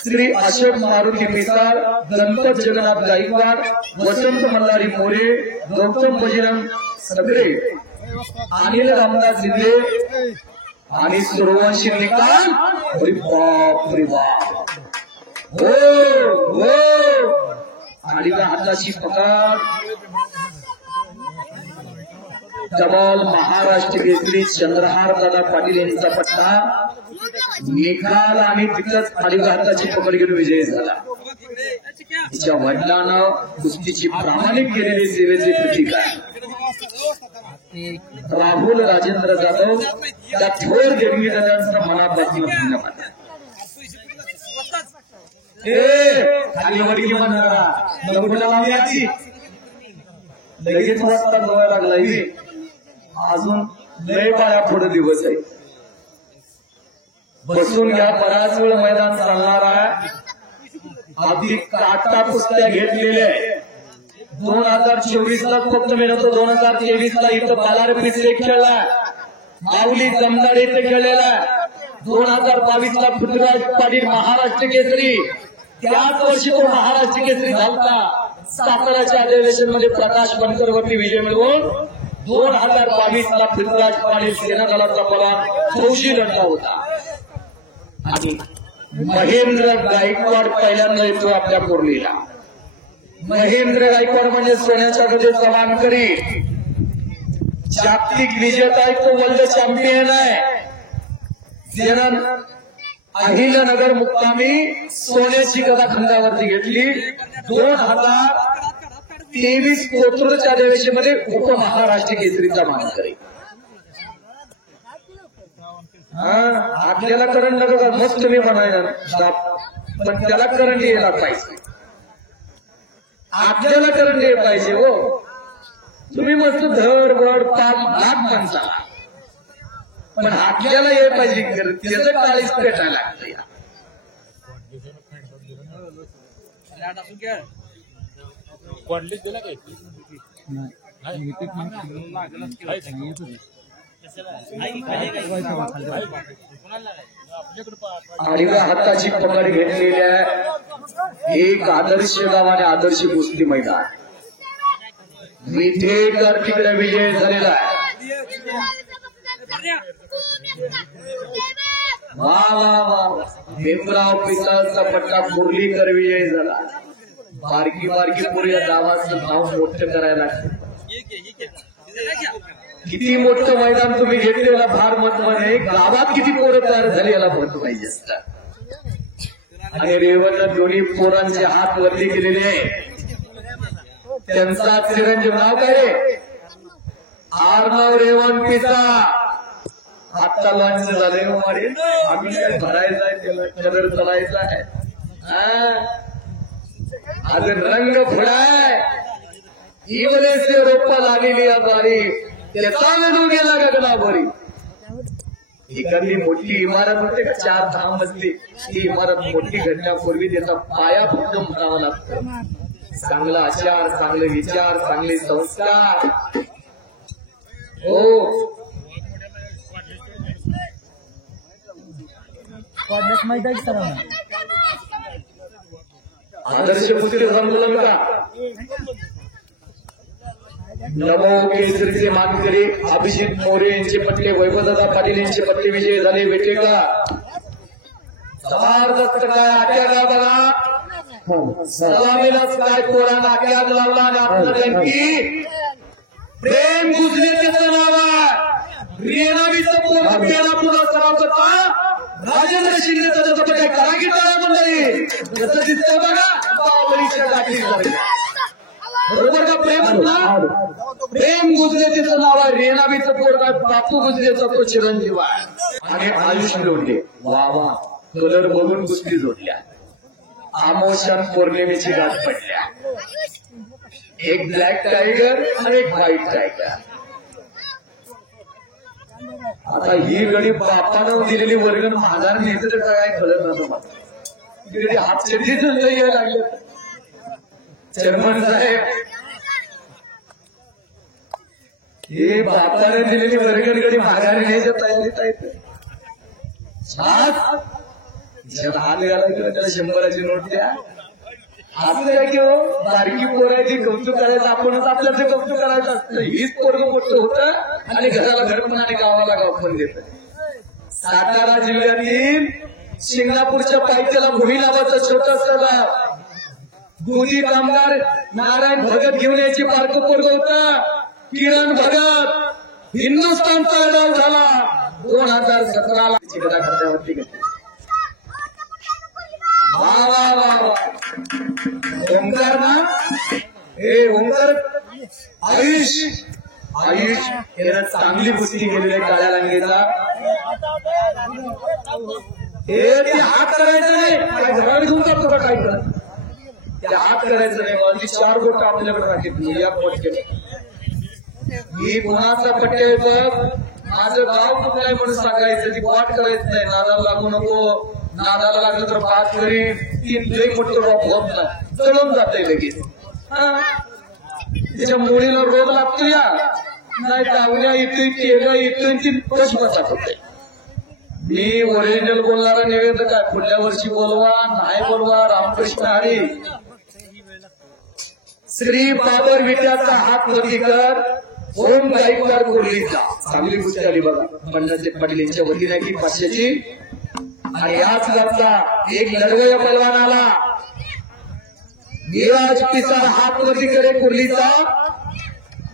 श्री अशोक मारुती मिसाळ, गणपत जगन्नाथ गायकवाड, वसंत मल्हारी मोरे, गौतम बजरंग सगळे, अनिल रामदास जिल्हे आणि सूर्यवंशी निकाल. अरे बाप रे बाप. हो हो आडीला हाताची पकड. डबल महाराष्ट्र केसरी चंद्रहार दादा पाटील यांचा पट्टा निकाल आणि तिथंच आडीला हाताची पकड घेऊन विजय झाला. तिच्या वडिलांनं कुस्तीची प्रामाणिक केलेली सेवेचे प्रतीक आहे. राहुल राजेंद्र जाधव त्या थोर देणगीदारांचा मनापासून धन्यवाद. खाली वडकी म्हणणारा लगेच वाजता जवळ लागलाय. अजून लय पाया पुढे दिवस आहे. बसून घ्या, बराच वेळ मैदान चालणार आहे. अगदी काटा कुस्त्या घेतलेल्या आहे. 2024 ला फक्त मिळतो. 2023 ला इथं बालार पिसले खेळला, माऊली जमदार इथे खेळलेला. 2022 ला पृथ्वीराज पाटील महाराष्ट्र केसरी, त्याच वर्षी तो महाराष्ट्र केसरी झाला. साताराच्या अधिवेशन मध्ये प्रकाश बनकर वरती विजय मिळवून 2022 ला पृथ्वीराज पाटील सेना दलाचा पराभव फौजी लढला होता. आणि महेंद्र गायकवाड पहिल्यांदा येतो आपल्या कोरलीला. महेंद्र गायकवाड म्हणजे सोन्याच्या गदेचा मानकरी, जागतिक विजेता आहे, तो वर्ल्ड चॅम्पियन आहे. ज्यानं अहिल्यानगर मुक्कामी सोन्याची गदा खंडावरती घेतली. 2023 कोथरूडच्या अधिवेशनामध्ये उपमहाराष्ट्र केसरीचा मानकरी. आपल्याला करंट लागत मस्त तुम्ही म्हणायला, पण त्याला करंट यायला पाहिजे. आपल्याला करंट यायला पाहिजे. हो तुम्ही मस्त धड वड पाच भाग म्हणता, पण आपल्याला यायला पाहिजे. त्याचं काळीच भेटायला लागतं. आडीला हाताची पकड घेतलेली आहे. एक आदर्श गाव आणि आदर्श कुस्ती मैदान. विठेकर तिकडे विजय झालेला आहे. वा वा वा. भीमराव पिसाळचा पट्टा मुरलीकर विजय झाला. बारकी बारकी पोरी या गावाचं नाव मोठं करायला. किती मोठं मैदान तुम्ही घेतलेलं फार महत्व नाही. गावात किती पोरं तयार झाली याला महत्व पाहिजे असतं. आणि रेवणनं दोन्ही पोरांचे हात वरती केलेले आहे. त्यांचा चिरंजीव नाव काय? आर्नव रेवण पिसा. आत्ता लॉन्च झाले. आम्ही काय भरायचं आहे, त्याला कलर चढायचा आहे. आज रंग फुडाय इवलेसे रोपा लागलेली आजारी, त्याचा मेनू गेला गगनावरी. एखादी मोठी इमारत होते का 4-10 मजली, ती इमारत मोठी घडण्यापूर्वी त्याचा पाया भक्कम म्हणावा लागतो. चांगला आचार, चांगले विचार, चांगले संस्कार. हो आदर्श पुत्र संमेलन का नमो केसरीचे मानकरी अभिजित मोरे यांचे पट्टे, वैभवदादा पाटील यांचे पट्टे विजय झाले. भेटे का जबरदस्त काय आट्याला बघा. सलामीलाच काय पोरांना आट्यात लावला. आणि आपला त्यांची प्रेम गुजरे त्याचं नाव आहे. रेणावीचं पोरं पेला पुन्हा सराव करता. राजेंद्र शिंदे त्याचं पट्टे कारागीर मंडळी कसं दिसतंय बघा. बावलीच्या गाठी बरोबर का. प्रेम प्रेम गुजरे त्याचं नाव आहे. रेणावीचं पोरगा बापू गुजरेचा तो चिरंजीव आहे. आणि आयुष लोटे वा वा. कलर बघून कुस्ती जोडल्या. आमोशान पौर्णिमेची गाठ पडल्या. एक ब्लॅक टायगर आणि एक व्हाईट टायगर. आता ही गडी बापानं दिलेली वर्गण हजार नेते तर काय कळत नव्हतं. इकडे हातचेटी यायला लागले. चेअरमन साहेब हे बापाने दिलेली वर्गण गडी माघारी न्यायच्या तयारीत आहेत. ज्याला हात घालायचं त्याला 100ची नोट द्या. असं काय की हो, बारकी पोरायची कौतुक करायचं, आपणच आपल्याचं कौतुक करायचं असतं. हीच पोरग मोठं होतं आणि घराला घर पण आणि गावाला गाव पण देत. सातारा जिल्ह्यातील शिंगणापूरच्या पायथ्याला भुई नावाचं छोटंसं गाव, गोदी कामगार नारायण भगत घेऊन याची बारकं पोरग होतं. किरण भगत हिंदुस्थानचा गाव झाला 2017ला चिकटा खात्यावरती घेतला. वा वा वा वा. ओंकार ना, हे ओंकार आयुष यानं चांगली कुस्ती केलेली आहे काळ्या रंगेचा. हे ते हात करायचं नाही, काय घरावर घेऊन जातो का काय करत, ते हात करायचं नाही. माझी 4 बोट आपल्याकडे राहते या पटके. मी कोणाचा पट्ट्या बघ, माझं गाव कुठलं आहे म्हणून सांगायचं, ती वाट करायचं नाही. नादाला लागू नको, नादाला लागलं तर बात करीन, 3 लई मोठं रॉप होत नाही, जळून जाते लगेच. त्याच्या मुलीला रोग लागतो या नाही, टावल्या येतोय, केलं येतोय, ती प्रश्नचाच होते. मी ओरिजिनल बोलणारा नव्हे काय, पुढल्या वर्षी बोलवा नाही बोलवा. रामकृष्ण हरी. श्री बाबर विट्याचा हात वरती कर. ओम गायकवाड कोल्हेचा चांगली गोष्ट आली बघा. बंडाचे पाटील यांच्या वतीने की 500ची. आणि याच घरचा एक लढवया पैलवान आला, नीरज पिसार हात वरती करे कोल्हीचा.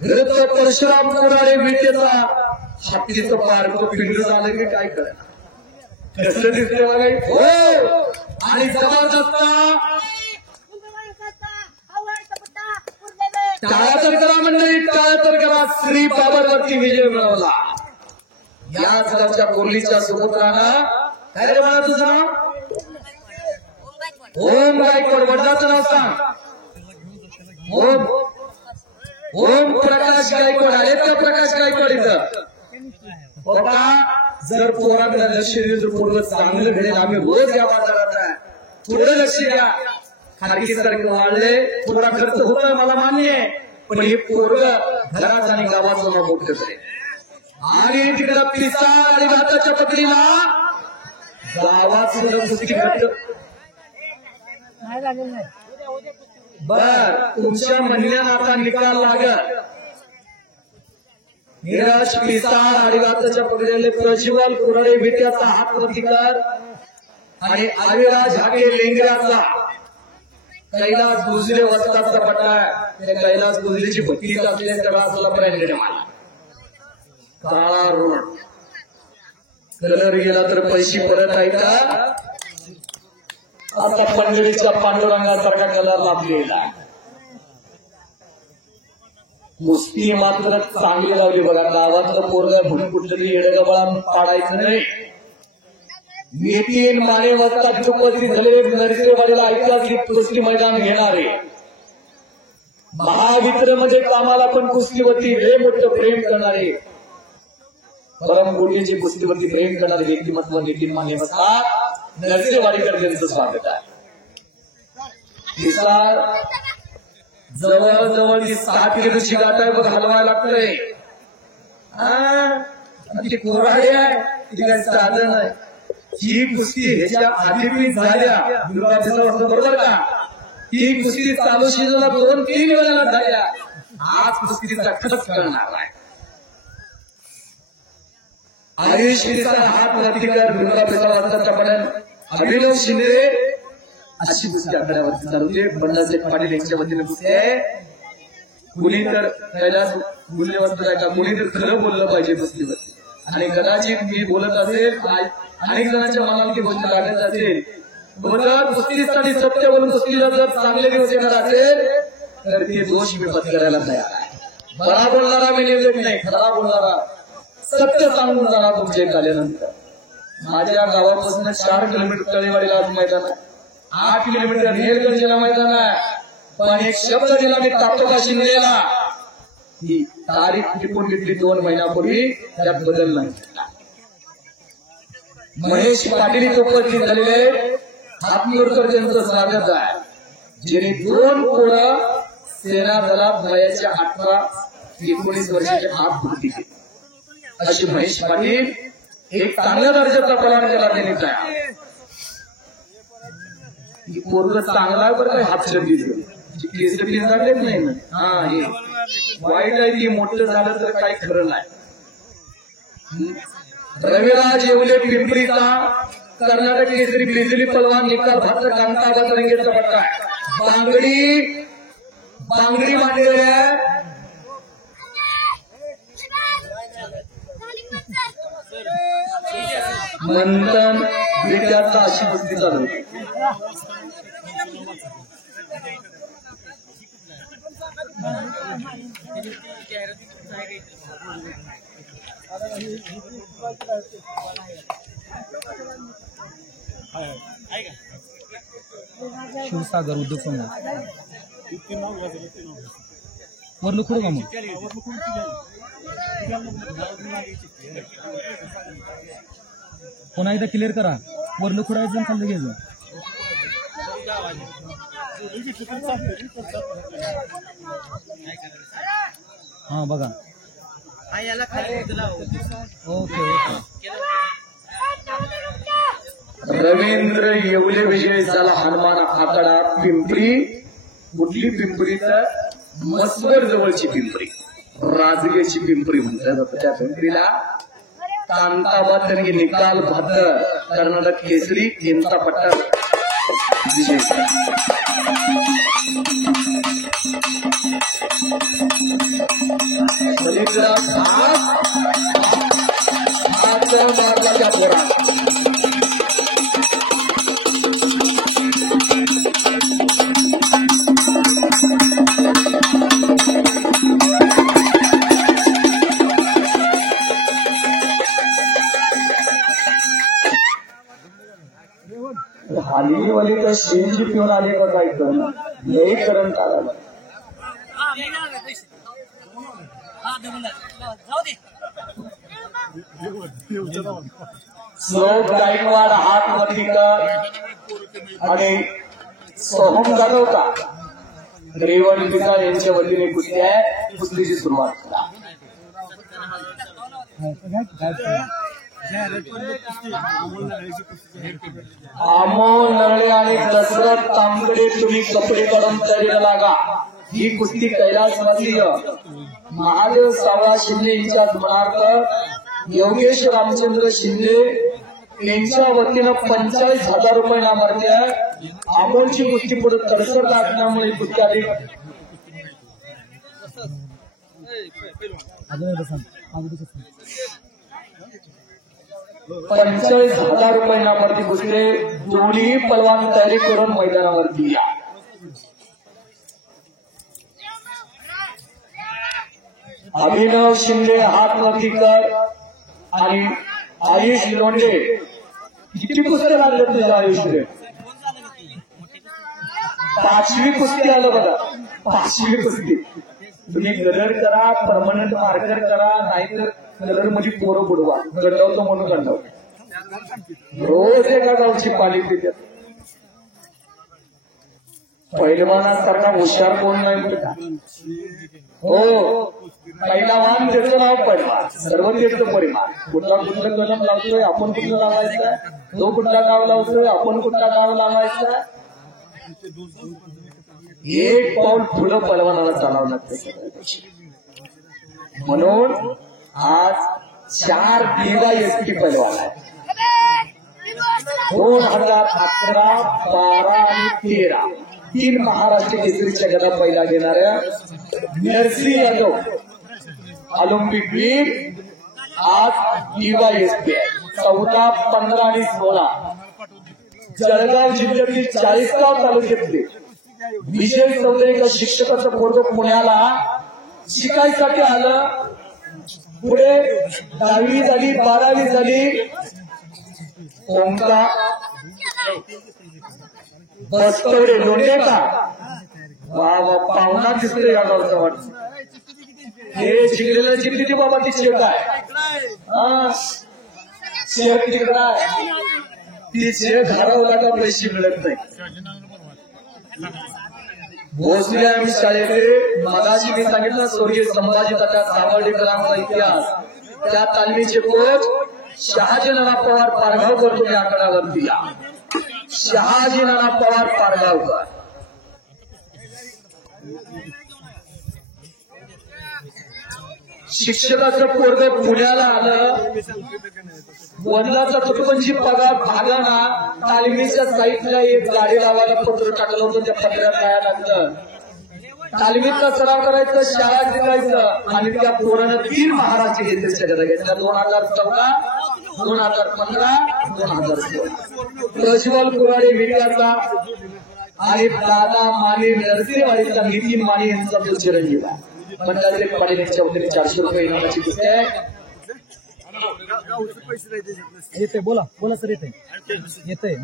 घरचं परशुराम कोराडे विट्याचा छातीचं पार तो पिंड झालं की काय करा, कसं दिसतंय बघा. हो, आणि जबरदस्त टाळा तर करा मंडळी, टाळा तर करा. श्री बाबरवरती विजय मिळवला. याच गावच्या कोल्हीच्या सुपुत्रानं, काय रे म्हणा तुझं नाव? ओम गायकवाड. वडिलाचं नाव सांग. ओम प्रकाश गायकवाड. आले तर प्रकाश गायकवाड इथं बघा. जर पोराकडे लक्ष दिलं तर पोरग चांगलं घडेल. आम्ही रोज या बाजारात आहे, थोडं लक्ष द्या. खारकीसारखं वाढले, थोडा खर्च होतोय मला मान्य आहे, पण हे पोरग घरात आणि गावाचं नाव मोठं करेल. आणि तिकडं पिसाळ आणि भाताच्या पत्रीला गावात सुद्धा कुस्ती घडतं. बर, तुमच्या म्हणण्यानं आता निकाल लागल. नीरज पिसाळ आणि भाताच्या पत्रीले प्रज्वल कुराडे विट्याचा हात वरती कर. आणि आविराज हाके लेंगऱ्याचा कैलास गुजरे वस्ताचा पट्टा आहे. कैलास गुजरेची भक्ती असल्या त्याला असला ब्रँडेड माल काळा रोड. कलर गेला तर पैसे परत आहे का? आता पंढरीच्या पांडुरंगासारखा कलर लाभलेला. कुस्ती मात्र चांगली लावली बघा. गावातलं पोरगा म्हणून कुठतरी येडगबळा पाडायचं नाही. नितीन माने वस्तात उपस्थित झालेले नरसिंहवाडीला ऐतिहासिक कुस्ती मैदान घेणारे, महावित्रमध्ये कामाला पण कुस्तीवरती हे मोठं प्रेम करणारे, परमगुरूजी कुस्तीवरती प्रेम करणारे व्यक्तिमत्व नितीन माने वस्तात नरसिंहवाडीकर यांचं स्वागत आहे. जवळजवळ 7 किलोची गाठ आहे बघ, हलवायला लागतंय. ती कोराडी आहे, ती काही साधन आहे. ही कुस्ती ह्याच्या आधी मी झाल्या बरोबर का? ही कुस्ती चालू शिजला 2-3 वेळेला झाल्या. आज कुस्तीचा खर्च करणार आहे. आयुष पिसाळ हात वरती कर. दुर्गा पिसाळ वाजता पडेल. अभिनव शिंदे अशी कुस्ती आकड्यावरती चालवते. बंडाचे पाटील यांच्या वतीने कुस्ती आहे. मुली तर कैलास बोलले वाटतं का, मुली तर खरं बोललं पाहिजे कुस्तीवरती. आणि कदाचित मी बोलत असेल, अनेक जणांच्या मनाला ती गोष्ट लागत असेल, कुस्तीसाठी सत्य बोलून कुस्तीला जर चांगले दिवस येणार असेल तर ते दोष मी पत्करायला तयार आहे. खरा बोलणारा मी निर्देश नाही, खरा बोलणारा सत्य सांगून जाणार तुमच्या आल्यानंतर. माझ्या गावापासून 4 किलोमीटर तळेवाडीला मैदान आहे, 8 किलोमीटर नेरगंजला मैदान आहे. पण एक शब्द दिला मी तात्या शिंदेला, ही तारीख टिपून घेतली 2 महिन्यापूर्वी, त्यात बदल नाही. महेश पाटील उपस्थित झालेले हातनूरकर यांचं स्वागत आहे. जेणे 2 पोरं सेना दलात वयाच्या 18-19 वर्षाच्या आत भरती केली. अशी महेश पाटील एक चांगल्या दर्जाचा पलान केला त्यांनी तयार. पोरग चांगला बरं काय हापशर्दीचं केस पिंजाडलेच नाही ना. हा हे वाईट आहे की मोठं झालं तर काही खरं नाही. रविराज येवले पिंपरीचा कर्नाटक केसरी बिजली पलवान निकाल भारत कांता रंगेचा पट्टा बांगडी मांडलेली आहे. मंथन विद्यार्था अशी कुस्ती चालू होती. शिवसागर उद्योग समूह वरलं खुडं का मग पुन्हा एकदा क्लिअर करा. वरलं खुडायचं खाल्लं घ्यायचं. हा बघा ओके. रवींद्र येवले विजय झाला. हनुमान आकडा पिंपरी कुठली पिंपरी तर मसगर जवळची पिंपरी राजगेची पिंपरी म्हणतात. त्या पिंपरीला कांताबाद त्यांनी निकाल भादर कर्नाटक केसरी यांचा पट्टा विजय. मार्गाच्या पोरात हालीवाली तर शेंजी पिऊन आले का काय करणं लई करंट आला. श्लोक गायकवाड हात मतीकर आणि सोहम जाधवकर रेवण पिता यांच्या वतीने कुस्ती आहे. कुस्तीची सुरुवात करा. अमोल नरळे आणि दशरथ तांबडे तुम्ही कपडे काढून तयारीला लागा. ही कुस्ती कैलासवासीय महादेव सावळा शिंदे यांच्या स्मरणार्थ योगेश रामचंद्र शिंदे यांच्या वतीनं 45,000 रुपये नामार्थ आहे. अमोलची कुस्ती पुढे तडसर लागल्यामुळे कुस्ती आली. 45,000 रुपये नामार्थ कुस्ती. दोन्ही पलवान तयारी करून मैदानावरती या. अभिनव शिंदे हातवरती कर आणि आयुष लोंढे किती कुस्त्या लागल्या तुझ्या आयुषकडे? 5वी कुस्ती आलं बघा. 5वी कुस्ती. तुम्ही कलर करा, परमनंट मार्कर करा, नाहीतर कलर मध्ये पोरं बुडवा. गंडवतो म्हणून गंडवतो. रोज एका गावची पाली देतात. पहिलवानासारखा हुशार कोण नाही बरं का. हो पहिलवान त्याचं नाव पहिलवान. सर्व त्याचं परिमाण. कुठला कुठलं कलम लावतोय आपण, कुठलं लावायचं, तो कुठला गाव लावतोय आपण, कुठला गाव लावायचा. एक पाऊल पुढं पहिलवानाला चालावं लागतं. म्हणून आज 4 DYSP पहिलवान आहे. 2011, 12 आणि 13 3 महाराष्ट्र केसरीच्या गदा पहिला घेणाऱ्या नरसी यादव ऑलिम्पिक वीर आज DYSP आहे. 14, 15 आणि 16 जळगाव जिल्ह्यातील 40गाव तालुक्यातले विजय चौधरी एका शिक्षकाचं पोरग पुण्याला शिकायसाठी आलं. पुढे 10वी झाली, 12वी झाली. ओंकार बस्तवडे लोंढे का वा पाहुणा दिसतोय या गावचा वाटत. हे शिकलेलं जिंकली बाबा ती शेक आहे. शेक तिकडं आहे. ती शेक हरवला का पैसे मिळत नाही. भोसले आम्ही शाळेकडे मगाशी मी सांगितलं स्वर्गीय संभाजी तात्या सावर्डेकरांचा इतिहास. त्या तालमीचे कोच शहाजी नाना पवार पारगावकर तुम्ही आकडावरती या. शहाजी नाना पवार पारगावकर, शिक्षकाचं पोरग पुण्याला आलं, वडिलाचा तुटपंची पगार भागाना, तालमीच्या साईडला एक गाडी लावायला पत्र टाकलं होतं, त्या पत्रात काय लागलं, तालमीचा सराव करायचं, शाळा शिकायचं, आणि त्या पोरानं 3 महाराष्ट्र घेतल्या घेतल्या, 2014, 2015, 2016. प्रज्वल कुराडे विकासा आणि दादा माने नरसेवाडीचा नितीन माने यांचा तो चिरंजीव आहे. मंडळाचे पाटील यांच्या वतीने 400 रुपये इनामाची पुस्तक आहे. येते बोला बोला सर, येते येते.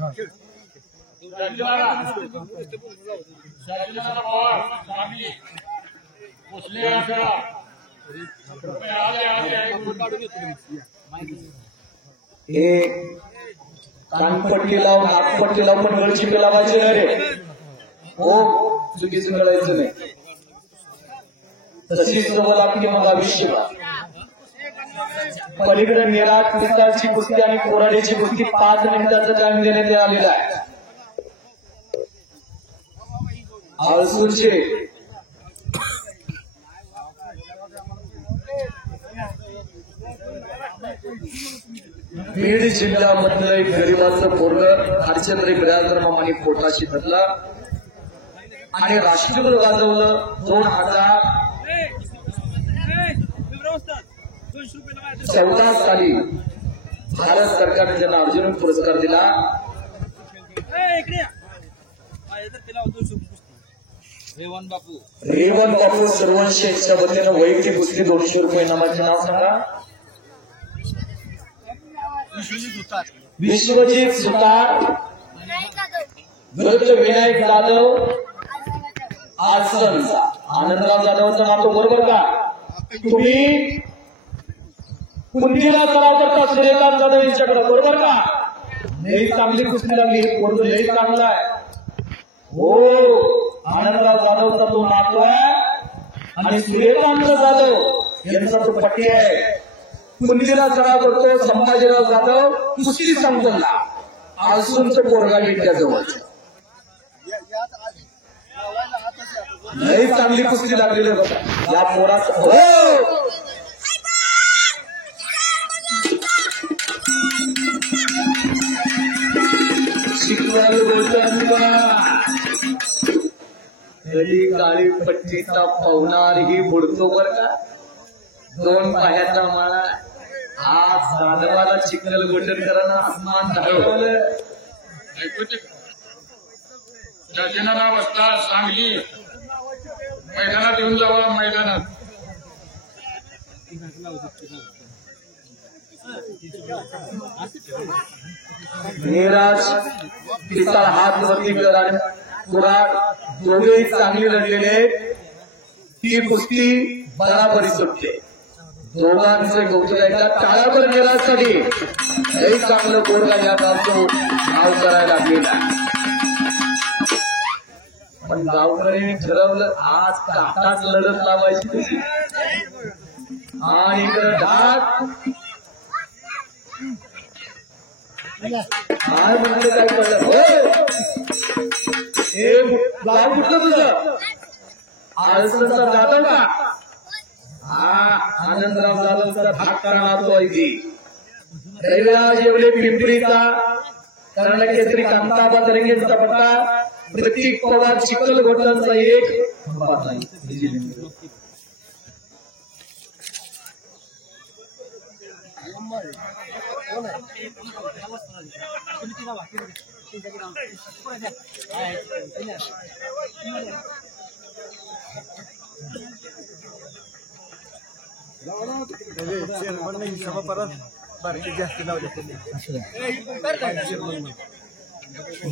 हे कानपट्टी लावून नागपट्टी लावून पण गळचिपे लावायचे नाही रे, हो चुकीचं कळायचं नाही. तशीच जवळ आपली मग आयुष्य पलीकडे निराट पिस्ताची कुस्ती आणि कोराडीची कुस्ती 5 मिनिटाचा टाइम देण्यात आलेला आहे. आळसूरचे बीड जिल्ह्यामधलं एक गरीबाचं पोरग हरचंद्र बिरादर मामाने पोटाशी धरला आणि राष्ट्रकुल गाजवलं. 2014 साली भारत सरकारने त्यांना अर्जुन पुरस्कार दिला. रेवण बापू सर्वंश यांच्या वतीनं वैयक्तिक कुस्ती 200 रुपये इनामाचे नाव सांगा. विश्वजित सुतार, विनायक जाधव, आसनचा आनंदराव जाधवचा नातो बरोबर का? तुम्ही कुंडीला सराव करता सूर्यकांत जाधव यांच्याकडे बरोबर का? लई चांगली कुस्ती लागली, पोरग लई चांगला आहे. हो, आनंदराव जाधवचा तो नातो आहे आणि सूर्यकांत जाधव यांचा तो पट्टी आहे. कुंडीला सराव करतो संभाजीराव जाधव कुस्ती संकुलला, आळसूंचं पोरगा विद्याजवळ. लई चांगली कुस्ती लागलेली बघा या पोराचं. हो, शिकवाल कधी काळी पट्टीचा पवनार ही बुडतो बर का. 2 पायाचा माळा आज जाधवाला चिखल गोटरकरांना आसमान धावलं. शासनाला वस्ता सांगली मैदानात येऊन जावा. मैदानात नीरज पिस्ताळ हात वरती कर आणि कुराड दोघेही चांगली लढलेले आहेत. ही कुस्ती बराबरी सुटते. दोघांचे कौतुक एकदा टाळ्यावर नीरजसाठी. लई चांगलं पोरगा या गावचं नाव करायला लागलेला. पण गावकऱ्यांनी ठरवलं आज काटाच लढत लावायची आणि इकडं ढाक काय म्हणते काय कळलं. हे गाव कुठलं तुझं? आळसूरचा जाधव का? हा, आनंदराव जाधवचा धाकटा नातो आहे ती. रविराज येवले पिंपरीचा, कर्नाटक केसरी कांताबा तरंगेचा पट्टा, प्रतीक पवार चिखलगोटलांचा 1.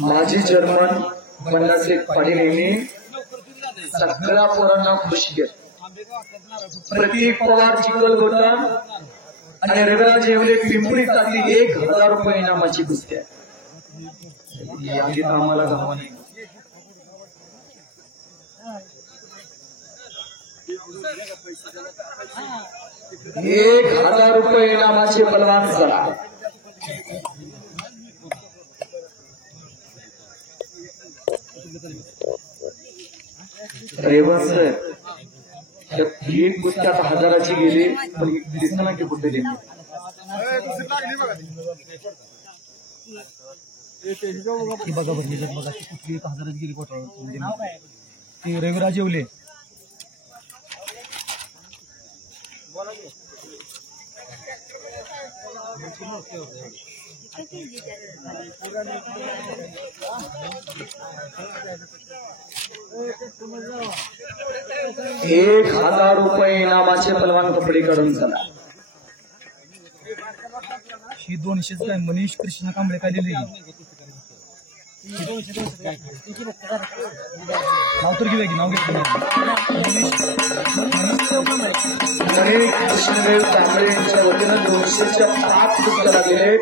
माजी चेअरमन मंडळाचे पाटील यांनी सगळ्या पोरांना खुश केलं. प्रतीक पवार चिखलगोटा आणि रविराज येवले पिंपरीसाठी 1000 रुपये इनामाची कुस्ती आहे. यादीत आम्हाला गावाने 1000 रुपये इनामाचे बलवान करा. रेवण सर ही कुस्ती आता हजाराची गेली पण दिसणार की कुठे गेली ती बघा बघ बघा ती कुठली 1000 गेली कोटा ती रविराज येवले ₹1000 इनामाचे पलवान कपडे काढून चला ही 200 काय मनीष कृष्ण कांबळे काढलेली नाव तर घेऊया की नाव घेतलं मनीष कृष्णदेव कांबळे यांच्या वतीनं 200च्या 5 पुस्तकं लागलेले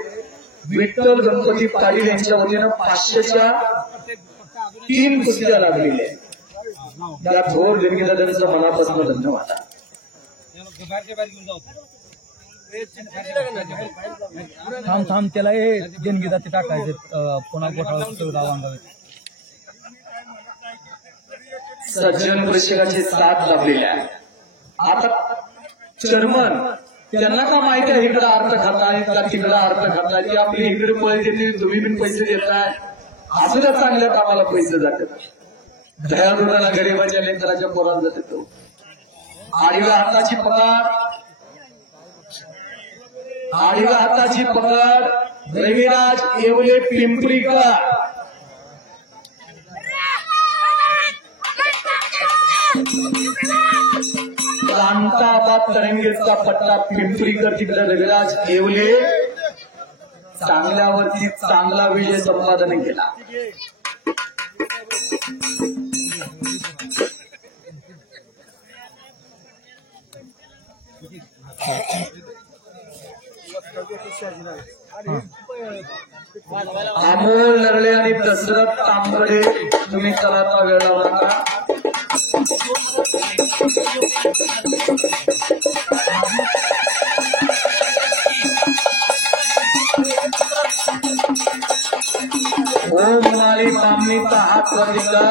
विठ्ठल गणपती पाटील यांच्या वतीनं 500च्या 3 पुस्तकं लागलेली आहेत या थोर देणगीला त्यांचं मनापासून धन्यवाद थांब त्याला हे देणगी जाते टाकायचे पुन्हा गोठा वांगावे सज्जन प्रशिक्षकाची साथ लाभलेल्या आहे आता चर्मन त्यांना का माहिती आहे इकडं अर्थ खाताय का तिकडं अर्थ खाताय की आपली इकडे पैसे देते तुम्ही पण पैसे देताय असं त्या चांगल्या कामाला पैसे जातात दयादुराला गरीबाच्या लेकराच्या पोरांना देतो आडव्या हाताची पकड रविराज येवले पिंपरीकर कांताबाद तरंगेचा पट्टा पिंपरीकर तिकडे रविराज येवले चांगल्यावरती चांगला विजय संपादन केला अमोल नरळे आणि दशरथ तांबडे तुम्ही चलाचा वेळ लावला का ओम माळी बामणीचा हात वरला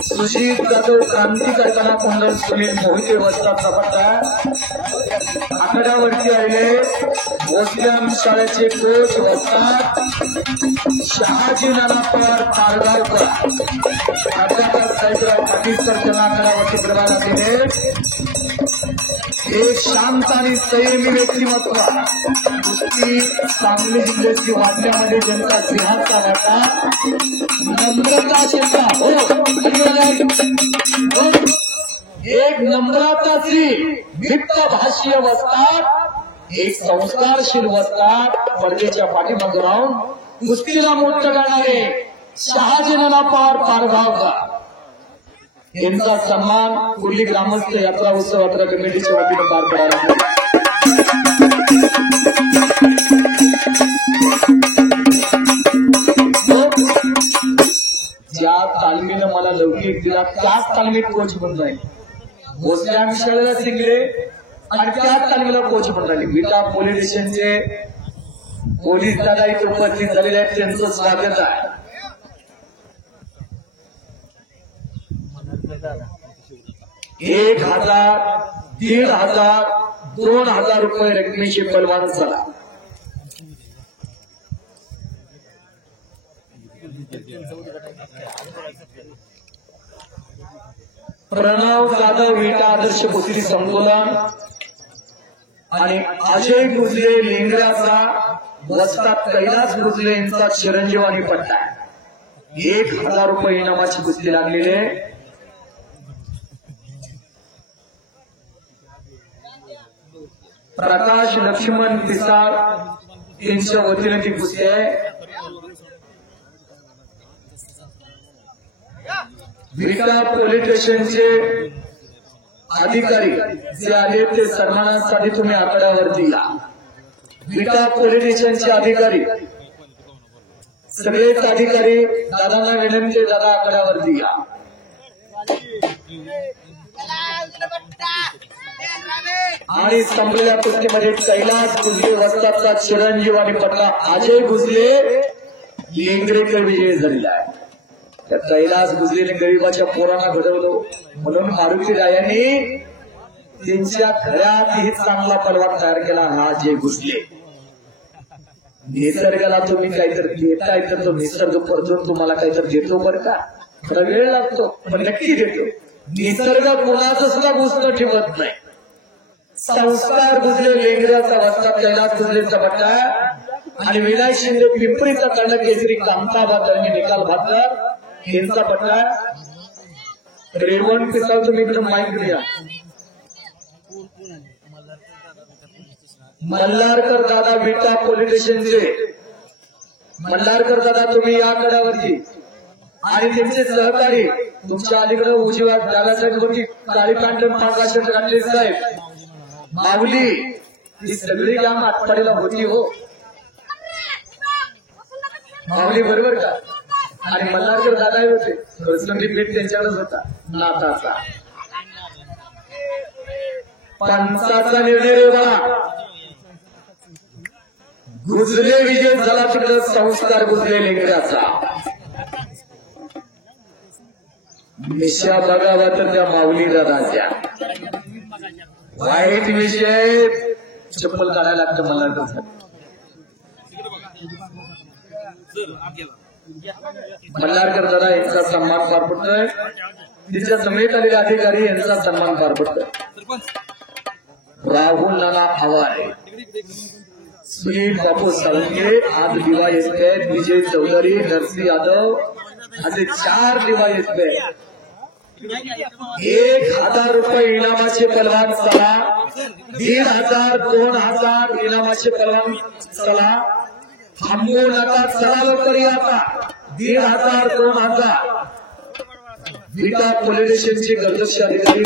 सुशील जाधव क्रांती करताना कुंडल सुनील मोहिते वस्ताचा पट्टा आखाड्यावरती आलेले भोसल्याम शाळेचे कोच वस्तात शहाजी नाना पवार पारगावकर प्राध्यापक साहेबराव पाटील सर त्यांना आखाड्यावरती प्रवास केले एक शांत आणि संयमी व्यक्तिमत्व ती सांगली जिल्ह्याची वाटण्यामध्ये जनता सिंहाचा वाटा नम्रता शेता हो एक नम्रताची वित्त भाष्य वस्तात एक संस्कारशील वस्तात पडद्याच्या पाठीमागे राहून कुस्तीला मोठं करणारे शहाजी नाना पवार पारगावकर यांचा सन्मान कुर्ली ग्रामस्थ यात्रा उत्सव यात्रा कमिटीच्या वतीनं पार पडायला ज्या तालमीनं मला लौकिक दिला त्याच तालमीत कोच बनून जाईल भोसले आम्ही शाळेला शिकले आणि त्याच तालमीला कोच बनून राहिले विटा पोलीस स्टेशनचे पोलीस दादा इथे उपस्थित झालेले आहेत त्यांचं स्वागत आहे 1000, 1500, 2000 रुपये रकमेची पलवान झाला प्रणव जाधव विटा आदर्श कुस्ती संकुलन आणि अजय गुजले लेंगऱ्याचा वस्ताद कैलास गुजले यांचा चिरंजीवानी पट्टा 1000 रुपये इनामाची कुस्ती लागलेली आहे प्रकाश लक्ष्मण पिसाळ यांच्या वतीने ती कुस्ती आहे विटा पोलीस स्टेशनचे अधिकारी जे आले ते सन्मानासाठी तुम्ही आकड्यावरती या विटा पोलीस स्टेशनचे अधिकारी सगळेच अधिकारी दादांना विनंती दादा आकड्यावरती या आणि संपलेल्या कुस्तीमध्ये कैलास गुजले वस्तादचा चिरंजीव आणि पटला अजय गुजले लेंगरेकर विजय झालेला आहे. त्या कैलास गुजलेने गरीबाच्या पोरांना घडवलं म्हणून मारुती रायांनी त्यांच्या घरातही चांगला पलवान तयार केला. हा जे घुसले. निसर्गाला तुम्ही काहीतरी देताय तर तो निसर्ग परतून तुम्हाला काहीतरी देतो बरं का. खरा वेळ लागतो पण नक्की देतो. निसर्ग कोणाचं सुद्धा घुसणं ठेवत नाही. संस्कार गुजले लेंगऱ्याचा वस्ता कैलास गुजलेचा बट्टा आणि विनाय शिंदे पिंपरीचा कर्ण केसरी कामताबाद निकाल भाकर यांचा पट्टा. रेवण पिसाल तुम्ही इकडे माईक द्या. मल्हारकर दादा विटा पोलीस स्टेशनचे मल्हारकर दादा तुम्ही या कडावरती आणि त्यांचे सहकारी तुमच्या अलीकडे उजव्या दादासाहेब काळी पॅन्ट पांढरा शर्ट घातले साहेब माऊली ही सगळी काम आटपाडीला होती हो. माऊली बरोबर का. आणि मल्हारकर दादा होते. प्रसंगी भेट त्यांच्याकडेच होता नाताचा. पंचाचा निर्णय रे बघा. गुजले विजय झाला तिकडे संस्कार गुजले लेंगऱ्याचा. मिशा बघावा तर त्या माऊली दादाच्या वाईट विषय चप्पल काढायला लागतं मला. मल्हारकर दादा यांचा सन्मान पार पडतोय. तिच्या समेत आलेले अधिकारी यांचा सन्मान पार पडतोय. राहुल नाना आवारे सुनील बापू साळुंके आज दिवा येत आहेत. विजय चौधरी नरसी यादव असे 4 दिवा येत आहेत. 1000 रुपये इनामाचे पलवान चला. 1500 2000 इनामाचे पलवान चला. थांबू नका चला लवकर या आता. 1500 2000 विटा पोलीस स्टेशनचे गर्दश अधिकारी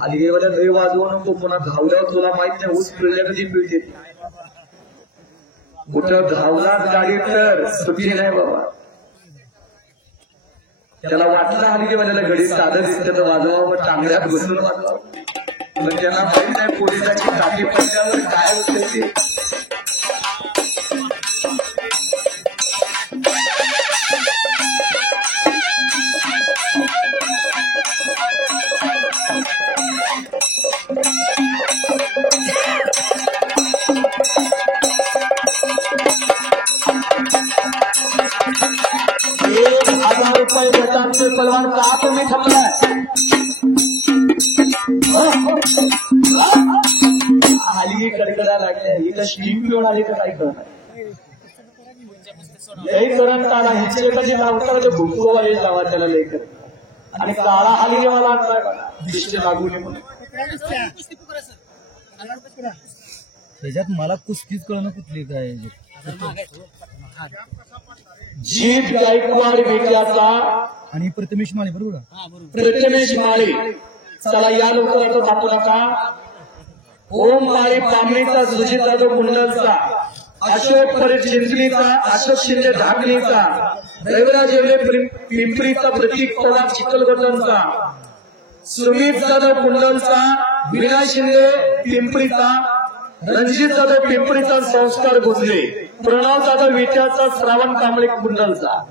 हलगेवाल्या लय वाजवू नको. पुन्हा धावल्यावर तुला माहित नाही ऊस पिळल्या कधी पिळते. कुठं धावलाच गाडी तर सुट्टी नाही बाबा. त्याला वाटलं हलगेवाल्याला घडी साधं दिसतं तर वाजवावं. टांगड्यात घुसून वाजवावं. पण त्यांना माहित नाही पोलिसाची काठी पडल्यावर काय होते ते. पलवान का तुम्ही थांबलाय. हलगी कडकडा लागल्या. इथं स्टीम पिऊन आली तर काय करणार. लई करंट आला. हिचे कधी लावता तर भुंकोवाली लावा त्याला लेकर. आणि काळा हलगी मला आणलाय दिष्ट लागू नये म्हणून. त्याच्यात मला कुस्तीच कळणं कुठली काय. जीत गायकवाड बेट्याचा आणि प्रथमेश माळे बरोबर. प्रथमेश माळे चला या लवकर आता थांबू नका. ओम माळी पामणीचा सुजित जाधव कुंडलचा अशोक परेड चिंचणीचा अशोक शिंदे ढाकणीचा रविराज येवले पिंपरीचा प्रतीक पवार चिखलगडचा सुमित जाधव कुंडलचा विनाय शिंदे पिंपरीचा रणजित जाधव पिंपरीचा संस्कार गुजले प्रणव जाधव विट्याचा श्रावण कांबळे कुंडलचा.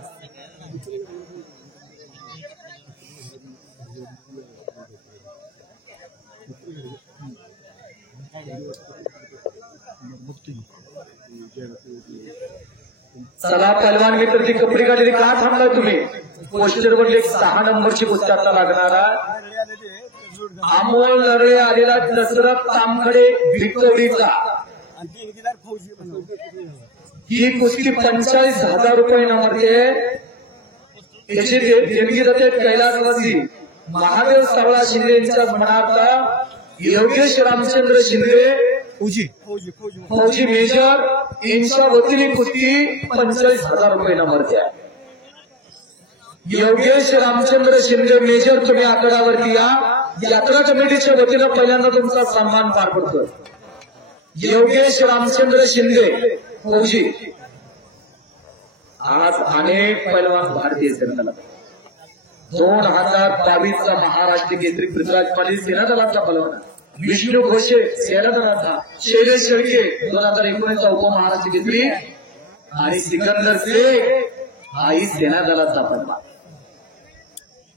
चला पहलवान मित्र ती कपडे काढलेली का थांबलाय तुम्ही. पोस्टरवर 6 नंबरची कुस्ती आता लागणारा अमोल नरळे आलेला दशरथ तामखडे भिकवडीचा. ही कुस्ती 45,000 रुपये नमरते. याची देणगी जाते कैलासवासी महादेव सावळा शिंदे यांच्या स्मरणार्थ योगेश रामचंद्र शिंदे फौजी मेजर यांच्या वतीने कुस्ती 45,000 रुपये नमरते. योगेश रामचंद्र शिंदे मेजर तुम्ही आकडावरती या. यात्रा कमिटीच्या वतीनं पहिल्यांदा तुमचा सन्मान पार पडतो. योगेश रामचंद्र शिंदे फौजी. आज अनेक पैलवान भारतीय जनतेला 2022चा महाराष्ट्र केसरी पृथ्वीराज पाटील सेना दलाचा पलवान, विष्णू घोषे सेना दलाचा, शैलेश शेळके 2019चा उपमहाराष्ट्र केसरी आणि सिकंदर शेख हाही सेना दलाचा पलवान,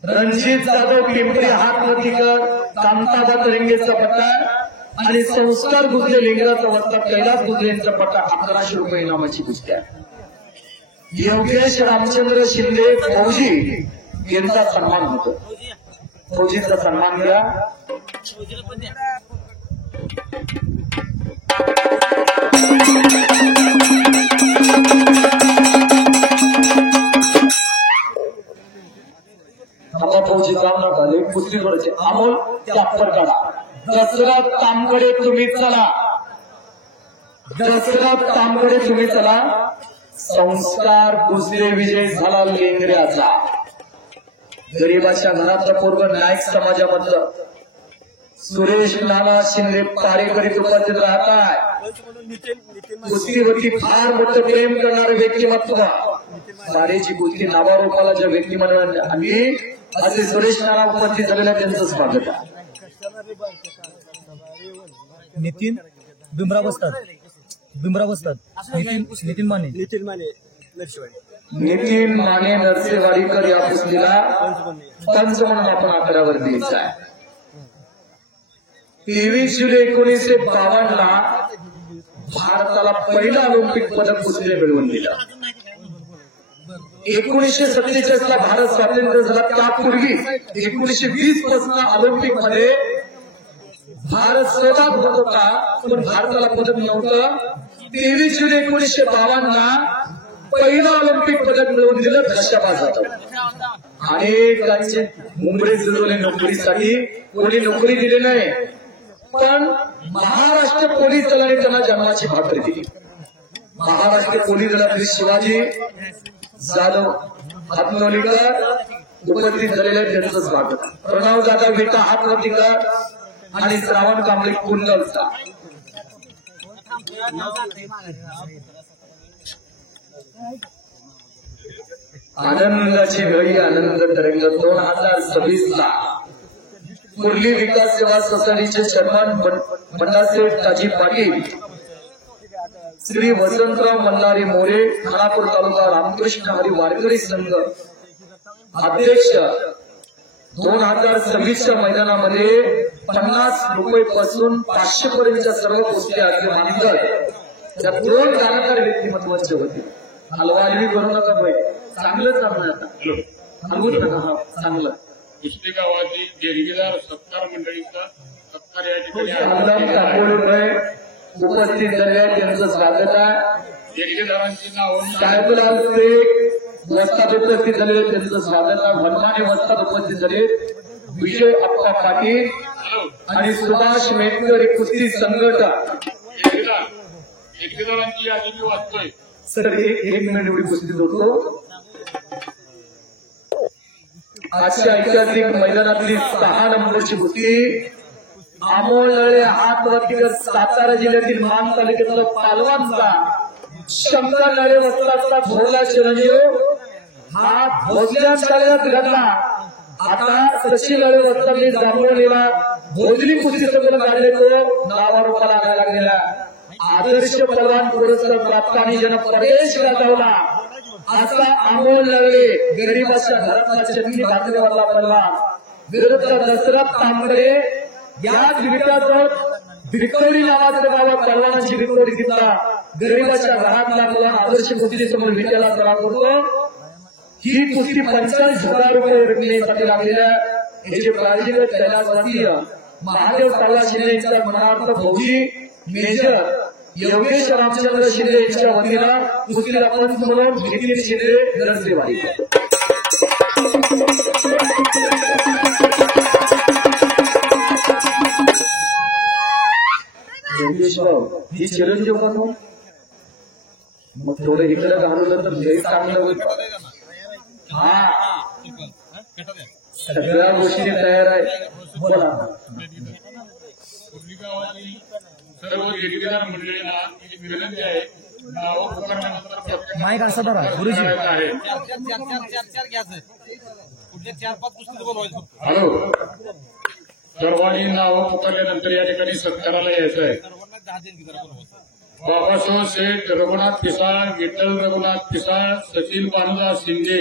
रणजित जाधव पिंपरी हात नदीकर कांताबा तरंगेचा पट्टा आणि संस्कार गुजरे लिंगराचा वत्ता कैलास गुजरे यांचा पट्टा 1100 रुपये इनामाची कुस्ती आहे. योगेश रामचंद्र शिंदे फौजी यांचा सन्मान होतो. फौजीचा सन्मान घ्या. फौजी काम नका कुस्ती करायचे. अमोल त्यापर काढा. दसरथ तांबडे तुम्ही चला. दसरथ तांबडे तुम्ही चला. संस्कार गुजरे विजय झाला लेंगऱ्याचा. गरीबाच्या घरातलं पोरग नाईक समाजामधलं सुरेश नाना शिंदे पारेकरी उपस्थित राहत आहे. कुस्तीवरती फार मोठं प्रेम करणारे व्यक्तिमत्व. पारेची कुस्ती नावारूपाला ज्या व्यक्तिमत्वाने आम्ही असे सुरेश नाना उपस्थित झालेल्या त्यांचं स्वागत आहे. नितीन बिमरा बसतात. नितीन माने नरसेवाडीकर या कुस्तीला पंच म्हणून आपण आकड्यावर द्यायचा आहे. 23 जुलै 1952 ला भारताला पहिलं ऑलिम्पिक पदक कुस्तीने मिळवून दिलं. 1947 ला भारत स्वातंत्र्य झाला. त्यापूर्वी 1920 पासून ऑलिम्पिक मध्ये भारत सहभाग होत होता, पण भारताला पदक नव्हतं. 23 जुलै 1952 ला पहिलं ऑलिम्पिक पदक मिळवून दिलं धनुष्यबाज जाधव. अनेकांचे मुंबई जुळवले नोकरीसाठी, कोणी नोकरी दिली नाही, पण महाराष्ट्र पोलीस दलाने त्यांना जन्माची भाकरी दिली. महाराष्ट्र पोलीस दलातील शिवाजी जाधव हातनोलीकर उपस्थित झालेल्या त्यांचं स्वागत. प्रणव जाधव विटा हातनोलीकर आणि श्रावण कांबळे कुंडलचा. आनंदाची घडी आनंद तरंग 2026 ला मुरली विकास सेवा सोसायटीचे चेअरमन बंडासेठ ताजी पाटील, श्री वसंतराव मल्हारी मोरे खानापूर तालुका रामकृष्ण हरी वारकरी संघ अध्यक्ष 2026च्या मैदानामध्ये 50 रुपये पासून 500 पर्यंतच्या सर्व कुस्त्या असे मानतात. त्या 2 गाणकार व्यक्तिमत्वाचे होते. हलवाली करू नका बाई, चांगलं चांगलं कुस्ती गावातील देणगीदार सत्कार मंडळीचा सत्कार या ठिकाणी उपस्थित झालेल्या त्यांचं स्वागत आहे. देणगीदारांची नावं साहेबलाल शेख वस्ताद उपस्थित झालेले त्यांचं स्वागत आहे. हनुमाने वस्ताद उपस्थित झाले. विजय अप्पा पाटील आणि सुभाष मेटकर कुस्ती संघटक. देणगीदारांची यादी मी वाचतोय. सर एक मिनिट एवढी उपस्थित होतो. आजच्या ऐतिहासिक मैदानातली 6 नंबरची कुस्ती अमोल नळे हातवरतीकर सातारा जिल्ह्यातील मान तालुक्यातला पालवानचा शंकर नळे वस्तादचा भोला चिरंजीव हा भोजल्या शाळेत घडला. आता सचिन नळे वस्तादने जांभवलीला भोजली कुस्ती संघ काढले. तो नावारूपाला आणायला लागलेला आदर्श पलवान पुरस्कार प्राप्त आणि जनप्रदेश गाजवला असा अमोल नळे गरीबाच्या घरातला चटणी भाकरीवरला पलवान विरुद्ध दसरथ तांबडे याच विकासात भिक्टोरी नावाच्या गावात पलवानाची भिक्टोरी घेतला. गरीबाच्या घरातला पलवान आदर्श कुस्ती समोर विट्याला सराव करतो. ही कुस्ती 45,000 रुपये रकमेसाठी लागलेल्या याचे प्रायोजक कैलासवासी महादेव साला शिंदे यांच्या मनार्थ फौजी मेजर योगेश रामचंद्र शिंदे यांच्या वतीला कुस्तीला पंच म्हणून नितीन शिंदे नरसेवाडी. योगेश भाऊ ही चिरंजीव म्हणून मग थोडं इकडे घालवलं तर लई चांगलं होईल. हा सगळ्या गोष्टी तयार आहे. बोला. सर्व देणगीदार मंडळींना एक विनंती आहे. नावं पुकारल्यानंतर माईक असा धरा गुरुजी. हॅलो, सर्वांनी नावं पुकारल्यानंतर या ठिकाणी सत्काराला यायचं आहे. बाबासाहेब शेठ रघुनाथ पिसाळ, विठ्ठल रघुनाथ पिसाळ, सचिन भानुदास शिंदे,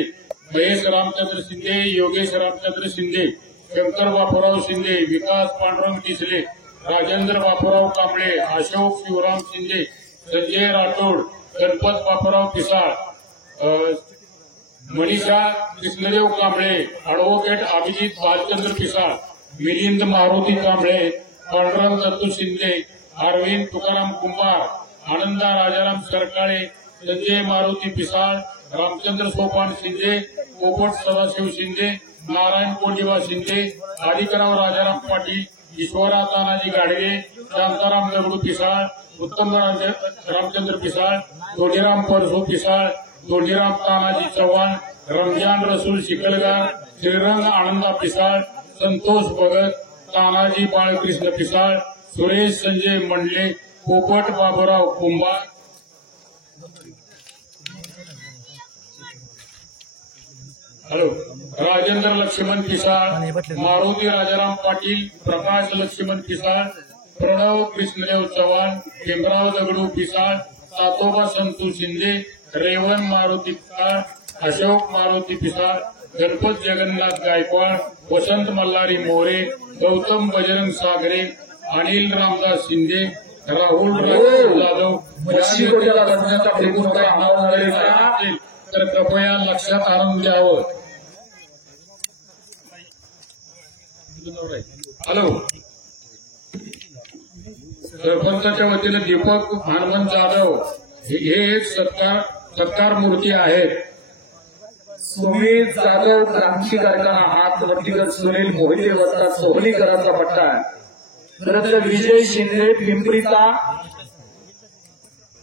महेश रामचंद्र शिंदे, योगेश रामचंद्र शिंदे, शंकर बापूराव शिंदे, विकास पांडुरंग डिसले, राजेंद्र बापूराव कांबळे, अशोक शिवराम शिंदे, संजय राठोड, गणपत बापूराव पिसाळ, मनीषा कृष्णदेव कांबळे, ॲडव्होकेट अभिजित भालचंद्र पिसाळ, मिलिंद मारुती कांबळे, पांडुरंग दत्तू शिंदे, अरविंद तुकाराम कुंभार, आनंदा राजाराम सरकाळे, संजय मारुती पिसाळ, रामचंद्र सोपान शिंदे, पोपट सदाशिव शिंदे, नारायण कोंडिबा शिंदे, आदिकराव राजाराम पाटील, ईश्वरा तानाजी गाडगे, शांताराम दगडू पिसाळ, उत्तम रामचंद्र पिसाळ, धोंडीराम परसू पिसाळ, धोंडीराम तानाजी चव्हाण, रमजान रसूल शिकलगार, श्रीरंग आनंदा पिसाळ, संतोष भगत, तानाजी बाळकृष्ण पिसाळ, सुरेश संजय मंडले, पोपट बाबूराव कुंभार, हॅलो, राजेंद्र लक्ष्मण पिसाळ, मारुती राजाराम पाटील, प्रकाश लक्ष्मण पिसाळ, प्रणव कृष्णदेव चव्हाण, भीमराव दगडू पिसाळ, सातोबा संतू शिंदे, रेवण मारुती पिसाळ, अशोक मारुती पिसाळ, गणपत जगन्नाथ गायकवाड, वसंत मल्हारी मोरे, गौतम बजरंग सागरे, अनिल रामदास शिंदे, राहुल जाधव, तर कृपया लक्षात आणून द्यावं. हॅलो, सरपंचाच्या वतीने दीपक हनुमंत जाधव हे एक सत्कार मूर्ती आहेत. सुमित जाधव क्रांती कारखाना हात वरतीकर सुनील मोहिते वस्ता सोहलीकरांचा पट्टा आहे. खरं तर विजय शिंदे पिंपरीचा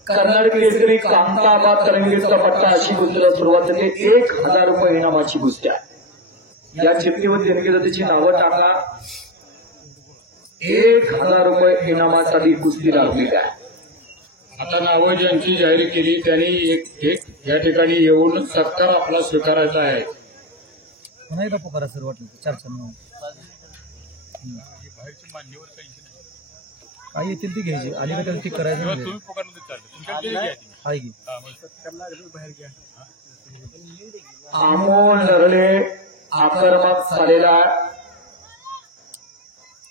कर्नाटक केसरी कांताबाद तरंगीचा पट्टा अशी कुस्तीला सुरुवात झाली. 1000 रुपये इनामाची कुस्ती आहे. या चिठ्ठीवर देणगीदाराची नावं टाका. 1000 रुपये इनामासाठी कुस्ती लागलेली आहे. आता नावं ज्यांची जाहीर केली त्यांनी एक या ठिकाणी येऊन सत्कार आपला स्वीकारायचा आहे. काय येतील ती घ्यायची आणि काय ती करायचं अमोल नरले आक्रमक झालेला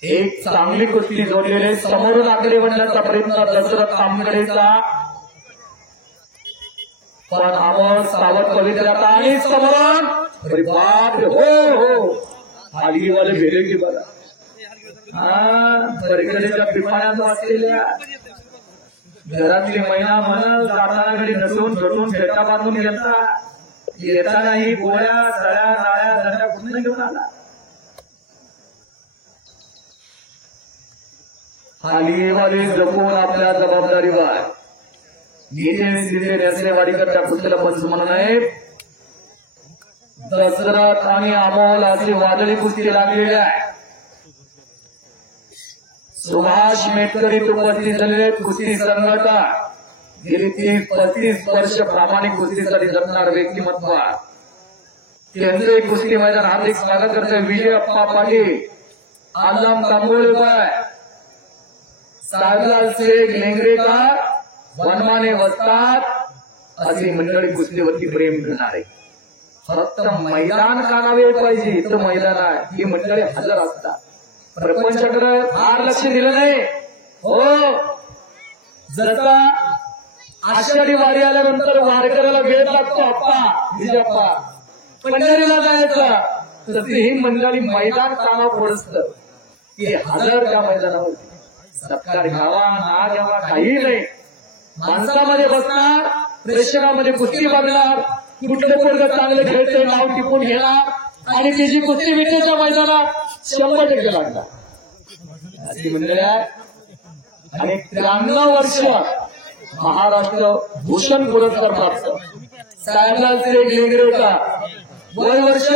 एक चांगली कुस्ती जोडलेले समोरून आकडे बनण्याचा प्रयत्न दशरथ तांबडेचा, पण अमोल सावध पवित्रता आणि समोरून अरे बाप रे, हो आलीवाले भेले की बघा. बरकडेच्या पिपाण्यात वाचलेल्या घरातली महिला म्हणाल जाताना घरी नसून घटून फेटा बांधून घेता, येतानाही गोळ्या सळ्या नाळ्या दंड्या कुठून घेऊन आला. आलीवाले जपून आपल्या जबाबदारीवर नितीन शिंदे नेसलेवाडीकरच्या कुस्तीला पंच म्हणून आहे. दशरथ आणि अमोल अशी वादळी कुस्ती लागलेली आहे. सुभाष मेटकरी उपस्थित झालेले कुस्ती संघटना गेली 30-35 वर्ष प्रामाणिक कुस्तीसाठी जपणार व्यक्तिमत्व. त्यांचे कुस्ती मैदान हार्दिक स्वागत करते. विजय अप्पा पाटील, आलम तांबोळेकर, सागलाल शेख लेंगरेकर, वनमाने वस्ताद अशी मंडळी कुस्तीवरती प्रेम करणारे. फक्त मैदान कानावे पाहिजे तर मैदान आहे. ही मंडळी हजर असतात. प्रपंचाकडे फार लक्ष दिलं नाही. हो, जसा आषाढी वारी आल्यानंतर वारकऱ्याला वेळ लागतो अप्पा विजयप्पा पंढरीला जायचं, तशी ही मंडळी मैदान कानावर पडत की हजर त्या मैदानावरती. सत्कार घ्यावा ना घ्यावा काही नाही. माणसामध्ये बसणार, प्रेक्षकामध्ये कुस्ती बघणार, कुठले पोरग चांगले खेळते नाव टिपून घेणार आणि त्याची कुस्ती विजेच्या मैदानात 100% लागणार. अशी मंडळी आहे. आणि 93 वर्ष महाराष्ट्र भूषण पुरस्कार प्राप्त साहेबलाल शेख लेंगरेचा वय वर्ष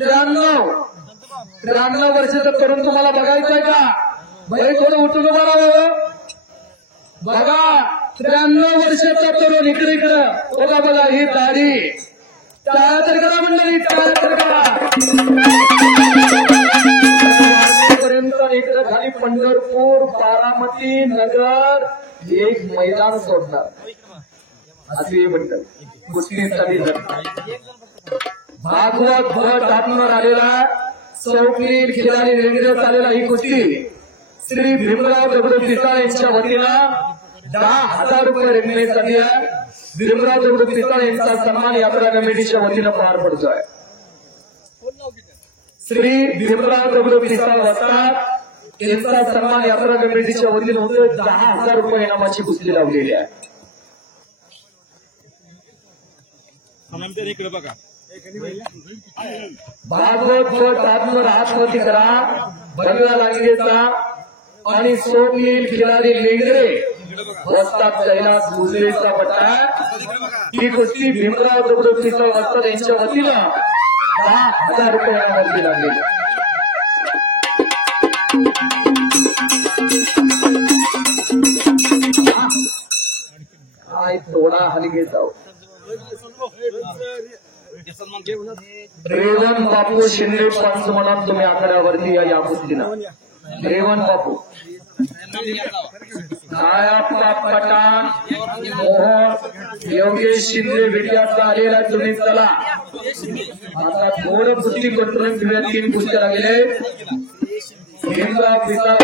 93 वर्षाचा तरुण तुम्हाला बघायचंय का? बाई थोडं उठून उभं राहावं. बघा 93 वर्षाचा तरुण इकडे बघा बघा ही दाढी टाळ्या तर करा मंडळी, टाळ्या तर करा. पर्यंत इकडे खाली पंढरपूर, बारामती, नगर एक मैदान सोडणार असे म्हणतात. कुस्तीसाठी भागवत भट हातून आलेला चौकीर खिलाडी रेंगण्यात आलेला ही कुस्ती श्री भीमराव दगडू पिसाळ यांच्या वतीनं 10,000 रुपये रेंगण्यासाठी आहे. भीमराव दगडू पिसाळ यांचा सन्मान यात्रा कमिटीच्या वतीनं पार पडतोय. श्री भीमराव दगडू पिसाळ वस्ताद यांचा सन्मान यात्रा कमिटीच्या वतीनं होतो. 10,000 रुपये इनामाची कुस्ती लावलेली आहे. भागवत भट हातवर हातवरती करा. भगवा लागेचा आणि सोनील खिलाडी लेंगरे वस्ताद कैलास गुजरेचा पट्टा. ही कुस्ती भीमराव दगडू पिसाळ वस्ताद यांच्या वतीनं 10,000 रुपये इनामाची लागलेली. काय थोडा हलगे जाऊ. रेवण बापू शिंदे पंच म्हणून तुम्ही आखाड्यावरती या कुस्तीनं. रेवण बापू, नायाप्पा पठाण, मोहन योगेश शिंदे विद्यार्थी आलेला तुम्ही चला. आता थोडं कुस्ती करून घेऊया. 3 कुस्त्या लागले. भीमराव पिसाळ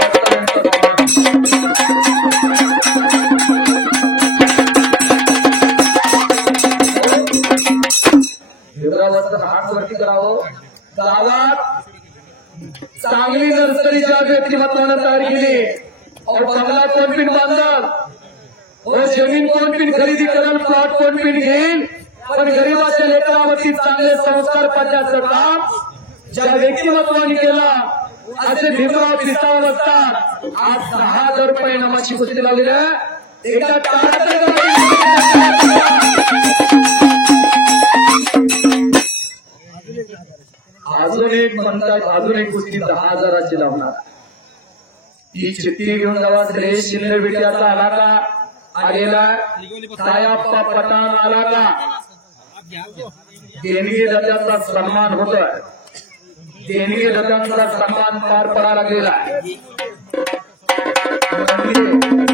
हातवरती करावं. गावात चांगली नर्सरीच्या व्यक्तिमत्वानं तयार केली. और बंगला कोण पिन बांधल, और जमीन कोण पिन खरेदी करेल, प्लॉट कोण पिन घेईल, पण गरीबाच्या लेकरावरती चांगले संस्कार पाडण्याचं काम ज्या व्यक्तिमत्वाने केलं असे भीमराव पिसाळ वस्ताद आज 10,000 रुपये इनामाची कुस्ती लावलेली आहे. एका अजून एक म्हणतात, अजून एक कुस्ती 10,000ची लावणार. ही चिठ्ठी घेऊन जावा. श्री शिंदे विट्याचा आला का आलेला, नायाप्पा पठाण आला का, देणगी दात्यांचा सन्मान होतोय. देणगी दात्यांचा सन्मान पार पडा लागलेला आहे.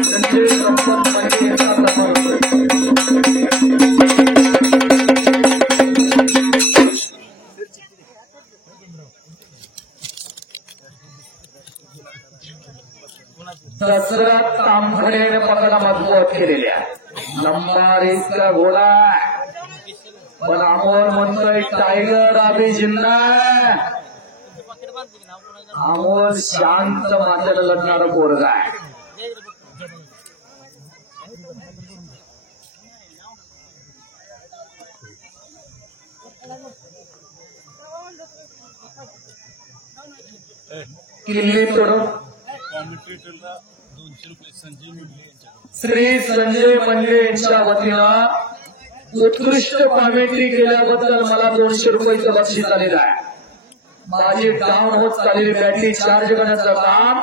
संजय संपत म्हणजे यांचा सन्मान होतोय. दसरा तांबड्याने पकडा मजबूत केलेल्या लंबा रेसचा घोडा, पण अमोल म्हणतोय टायगर अभि जिन्ना. अमोल शांत मातेला लढणारा पोरगा आहे. किल्ली तोडून श्री संजय मंडले यांच्या वतीनं उत्कृष्ट कॉमेंट्री केल्याबद्दल मला 200 रुपयाचं बक्षीस आलेलं आहे. माझी डाऊन होत चाललेली बॅटरी चार्ज करण्याचं काम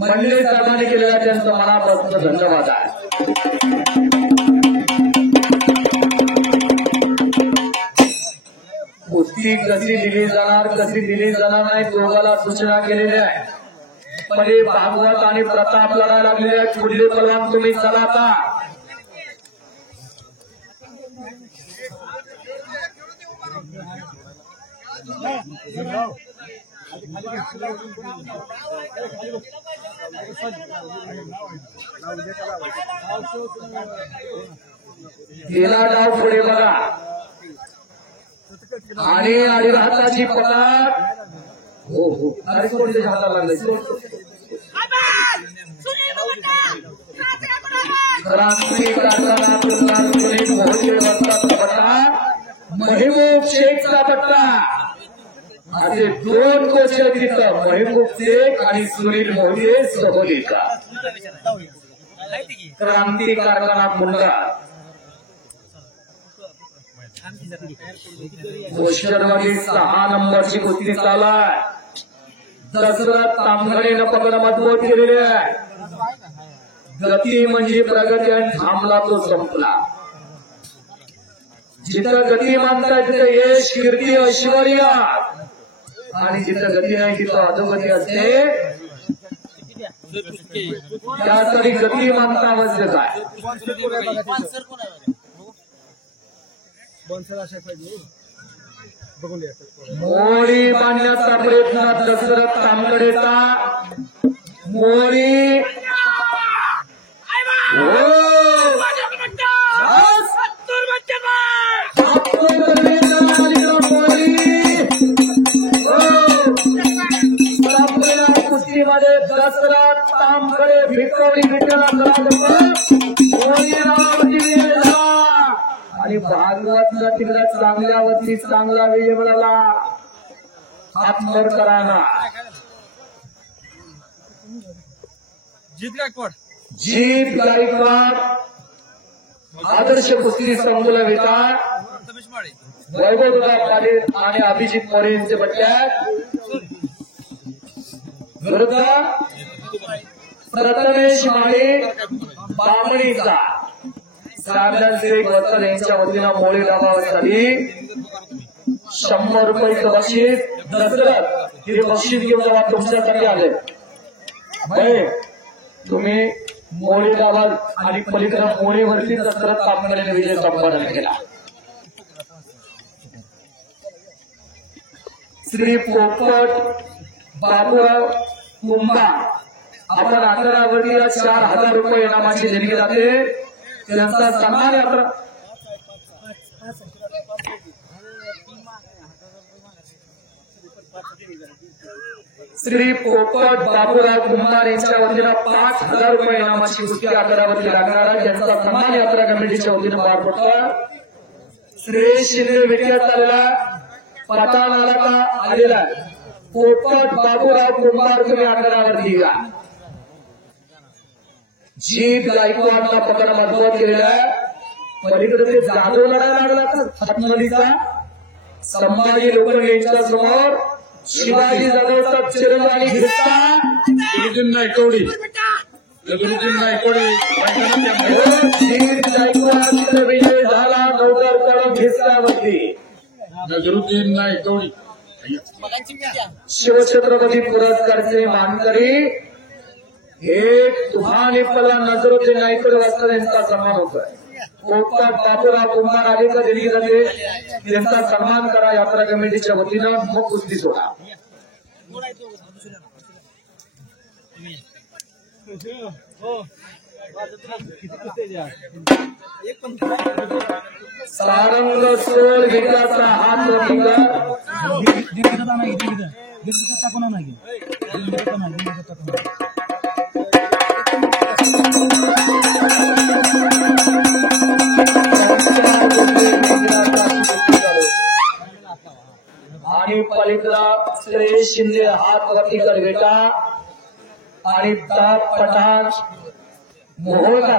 मंडले साहेबांनी केलेलं आहे. त्यांचं मनापासून धन्यवाद आहे. कुस्ती कशी दिली जाणार, कशी दिली जाणार नाही, दोघाला सूचना केलेल्या आहे. मध्ये भागवत आणि प्रताप लढायला लागलेले आहेत. पुढले पलवान तुम्ही चला आता. गेला डाव पुढे बघा आणि अडीराताची पकड. हो हो, अरे कोणत्या हाताला लागले. क्रांती महबूब शेखचा पट्टा. असे 2 कोच आहेत तिथं, महबूब शेख आणि सुनील मोहिते सोबोलीचा. क्रांती कारखाना मुंडा गोष्टवाडी 6 नंबरची कुस्ती चालाय. दसरा तांबडीनं पकड मजबूत केलेली आहे. गती म्हणजे प्रगती आणि थांबला तो संपला. जिथं गती मानताय तिथं यश कीर्ती ऐश्वर्य आणि जिथं गती नाही तिथं अधोगती असते. त्यासाठी गती मानता आवश्यक आहे. मोडी बांधण्याचा प्रयत्न दशरथ तामकडेचा. मोडी कुस्तीमध्ये दशरथ तामकडे भिकवली विठ्ठला आणि भागवतला तिकडे चांगल्यावरती चांगला विजय मिळाला. आत्मरकरांना जीत गायकवाड आदर्श कुस्ती संकुल विटा वैभवदादा पाटील आणि अभिजित मोरे यांचे बदल्यात विरुद्ध प्रथमेश माळी बामणीचा. सामन्याचे वसर यांच्या वतीनं मोळी गावासाठी 100 रुपयाचं बक्षीस. दशरथ हे बक्षीस घेऊन जेव्हा तुमच्यासाठी आले तुम्ही मोळी गावात आणि पलीकडे मोळीवरती दशरथ तामकडेने विजय संपादन केला. श्री पोपट बाबूराव कुंभार आपण 11 वर्गीय 4000 रुपये इनामाची देणगी जाते. त्यांचा सन्मान यात्रा श्री पोपट बाबूराव कुंभार यांच्या वतीनं 5000 रुपये इनामाची कुस्ती 11 वर्गी लागणार आहे. ज्यांचा सन्मान यात्रा कमिटीच्या वतीनं पार पडतो. श्री शिंदे विट्यात आलेला पठाणाला का आलेला पोपट बाबूराव कुंभार तुम्ही 11 वर्गी या. जीत गायकवाडला पकड मजबूत केलेला पलीकडे ते जाधव लढायला लागला हातनदीचा. संभाजी लोखंडे यांच्या समोर शिवाजी जाधवचा चिरंजीव घेतला. नायकवडी जीत गायकवाड विजय झाला. नौकर कडून घेतल्यावरती नजरुद्दीन नायकवडी शिवछत्रपती पुरस्कारचे मानकरी हे तुफान पल्ला नजरुद्दीन नायकवडी वाजता यांचा सन्मान होतोय. पोपट बाबूराव कुंभार आले का दिली जाते त्यांचा सन्मान करा यात्रा कमिटीच्या वतीनं. मग कुस्ती सोडा. सारंग सोड विकाचा हात आणि पलीकडा श्री शिंदे हात वरती कर बेटा आणि ताप पठाण मोहोळा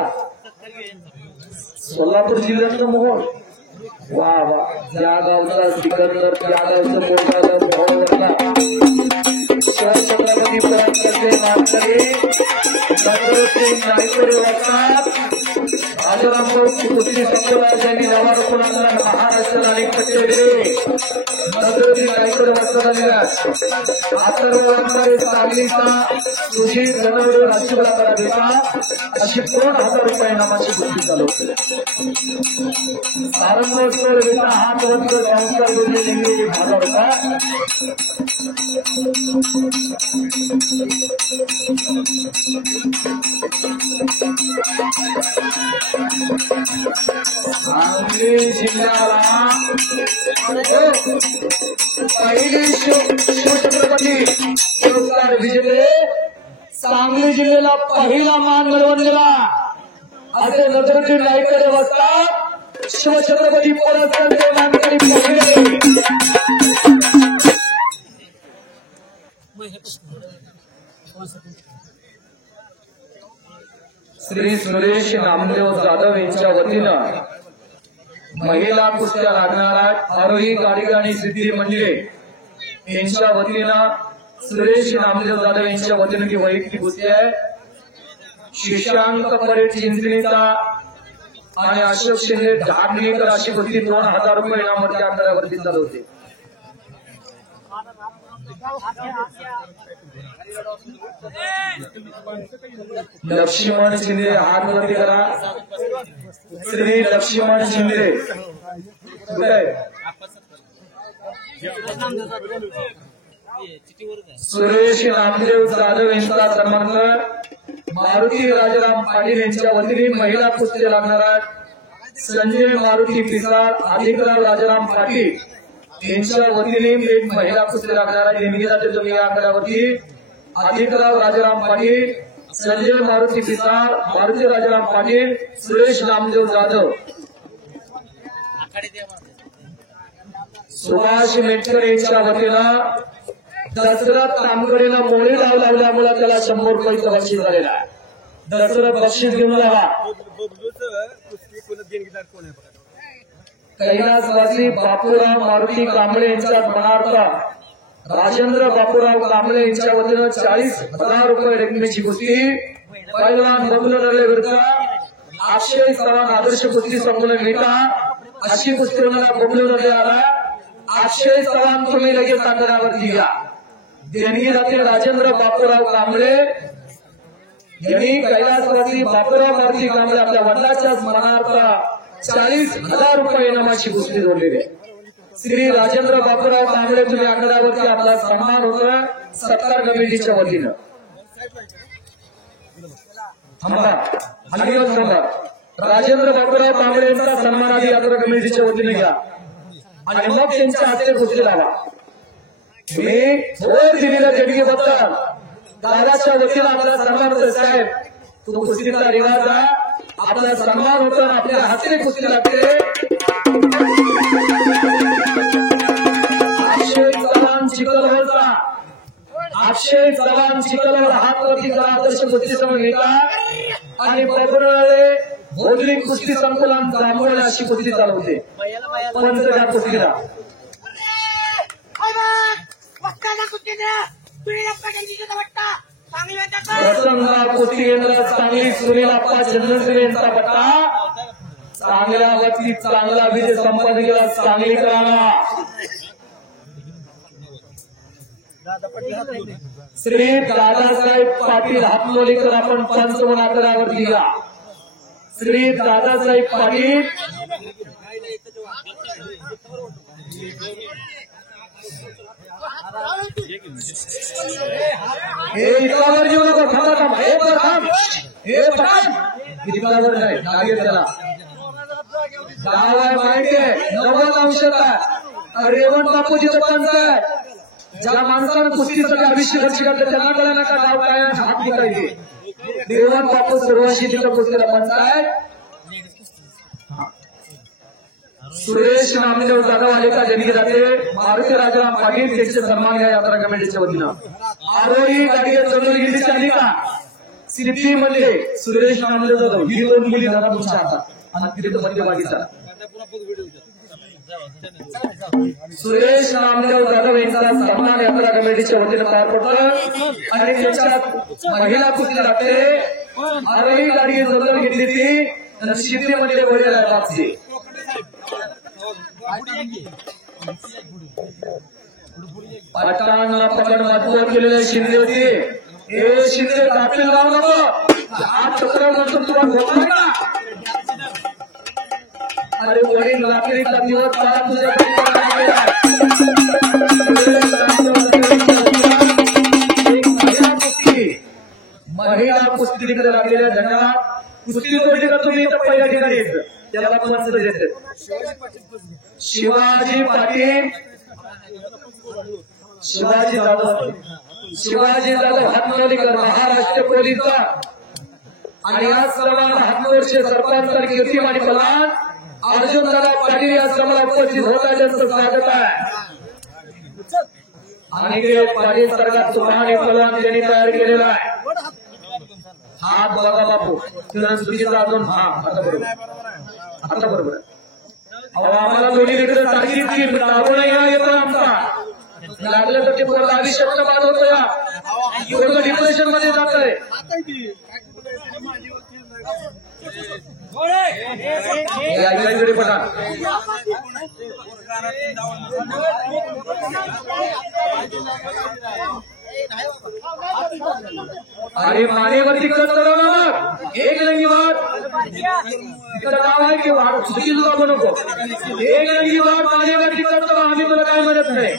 सोलापूर जिल्ह्यातलं मोहोळ. वा वा ज्या गावचा सिकंदर त्या गावचं मोहोळा छत्रपती पुरस्कारचे मानकरी नजरुद्दीन नायकवडी वाजतात. आजरामपूर कुस्ती संकुलाची नवा रुपयांना महाराष्ट्र आणि कचेरी नजरुद्दीन नायकवडी वाजतात. आतरवाडमध्ये सांगलीचा सुजीत गणवडे राज्यभरात देता अशी 2000 रुपये नामाची कुस्ती चालू केली. सारंगेश्वर विटा हात वंत संस्कार लिंगी भागा होता. सांगली जिल्ह्याला पहिली शिवछत्रपती पुरस्कार विजेते सांगली जिल्ह्याला पहिला मान मिळवून दिला असे नजरुद्दीन नायकवडी वाजतात. शिवछत्रपती पुरस्कारचे मानकरी पहिले श्री सुरेश नामदेव जाधव यांच्या वतीनं महिला कुस्त्या लागणारा आरोही गाडी आणि सिद्धी म्हणजे यांच्या वतीनं सुरेश नामदेव जाधव यांच्या वतीनं ती वैयक्तिक कुस्ती आहे. शशांक परेड चिंचणीचा आणि अशोक शिंदे ढाबणेकर अशी कुस्ती 2000 रुपये इनामावरती आकड्यावरती चालू होते. लक्ष्मण शिंदे हात वरती करा. श्री लक्ष्मण शिंदे कुठे आहे? सुरेश नामदेव जाधव यांचा सन्मान कर. मारुती राजाराम पाटील यांच्या वतीने महिला कुस्ती लागणार आहेत. संजय मारुती पिसाळ, अधिकराव राजाराम पाटील यांच्या वतीने एक महिला कुस्ती लागणार आहे. नेमकी जाते तुम्ही या आकड्यावरती. अधिकराव राजाराम पाटील, संजय मारुती पिसाळ, मारुती राजाराम पाटील, सुरेश नामदेव जाधव. सुभाष मेटकर यांच्या वतीनं दशरथ तामकडेला मोळी डाव लावल्यामुळे त्याला 100 रुपयाचं बक्षीस झालेलं आहे. दशरथ बक्षीस घेऊन जावा. कैलासवासी बापूराव मारुती कांबळे यांच्या स्मरणार्थ राजेंद्र बापूराव कांबळे यांच्या वतीनं 40,000 रुपये रकमेची कुस्ती. पैलवान बबलू नरले विरुद्ध अक्षय चव्हाण आदर्श कुस्ती संकुलन विटा. अशी कुस्ती मला बबलू नरले आला. अक्षय चव्हाण तुम्ही लगेच आकड्यावरती घ्या. देणगी जाते राजेंद्र बापूराव कांबळे यांनी कैलासवासी बापूराव मारुती कांबळे आपल्या वडिलांच्या स्मरणार्थ 40,000 रुपये इनामाची कुस्ती जोडलेली आहे. श्री राजेंद्र बापूराव कांबळे तुम्ही आकड्यावरती आपला सन्मान होता सत्कार कमिटीच्या वतीनं. राजेंद्र बापूराव कांबळे यांचा सन्मान आधी यात्रा कमिटीच्या वतीने घ्या आणि मग त्यांच्या हस्ते कुस्ती लावा. मी थोर दिलेल्या देणगीबद्दल दादाच्या वतीनं आपला सन्मान होतो. साहेब तो कुस्तीचा रिवाज आहे. आपला सन्मान होतो आणि आपल्या हाताने कुस्ती लागते. अक्षय चव्हाण चिखलवाडचा, अक्षय चव्हाण चिखलवाड हात वरती करा. आदर्श कुस्ती संघटना आणि बबनवाळे भोजली कुस्ती संकुलन जांभूळ अशी कुस्ती चालवते. पंचच्या कुस्तीला प्रसंगा कुस्ती केंद्र सांगली सुनील आप्पा चंद्रशिव यांचा पट्टा. चांगल्या वरती चांगला विजय संपादन केला सांगलीकरांना. श्री दादासाहेब पाटील हातमोलीकर आपण पंचमन आकड्यावरती घ्या. श्री दादासाहेब पाटील हे इतकावर जेवढं नको. थांबा थांबा. हे पण थांब. हे पण इतकावर नाही. लागेल त्याला गाव आहे माहिती आहे. 90 अंशात आहे. रेवण बापूजीचं पंच आहे. ज्या माणसानं कुस्तीसाठी आयुष्य खर्च करतं त्यांना कळलं नका गाव काय हात निघायचे. रेवण बापू सर्वांशी तिथं कुस्तीला पंच आहे. सुरेश नामदेव जाधव आले का देणगी जाते. मारुती राजाराम पाटील त्यांचे सन्मान घ्या यात्रा कमिटीच्या वतीनं. आरोही गाडी चंद्रगिरी गिरीची आली का सिद्धीमध्ये सुरेश नामदेव जाधव ही 2 मुली धरा तुमच्या हातात आणि तिथे मध्यभागीचा. सुरेश नामदेव जाधव यांचा सन्मान यात्रा कमिटीच्या वतीनं पार पडतो आणि त्याच्यात महिला कुस्ती लागते. आरोही गाडी जवळ घेतली ती सिद्धीमध्ये वडील आहे बापची. पाटणाला पकड मजबूत केलेले शिंदे होते. हे शिंदे कापील लावू नको. हात चक्र नंतर तुम्हाला होत नाही का? अरे वडील रात्रीचा दिवस काळा तुझ्याकडे महिला कुस्ती तिकडे लागलेल्या धन्यवाद. कुस्ती जोडली का तुम्ही इथं पहिल्या ठिकाणी येत त्याला पंच देतात. शिवाजी पाटील, शिवाजी जाधव, शिवाजी जाधव हातमालीकर महाराष्ट्र पोलीसचा आणि आज सर्वांना हातमोर्चे सरपंच कीर्तिमानी पलान अर्जुन दादा पाटील या श्रमाला उपस्थित होता त्यांचं स्वागत आहे. आणि पाटील सरकार सुभाणे पलान त्यांनी तयार केलेला आहे. हात बघा बापू तुला चुकीचा अजून. हा आता बरोबर, आता बरोबर. आम्हाला दोन्ही लेकर सारखीच लागू नाही येतो आमचा. लागलं तर ते पोरं आधी शब्द बाद होतो या थोडं डिप्रेशन मध्ये जात आहे. याकडे बघा. अरे मानेवरती कट चढवणार एक रंगीवाद तिथं नाव आहे की वाढ चुकी तुला नको. एक रंगीवाद मानेवरती कट चढव. आम्ही तुला काय म्हणत नाही,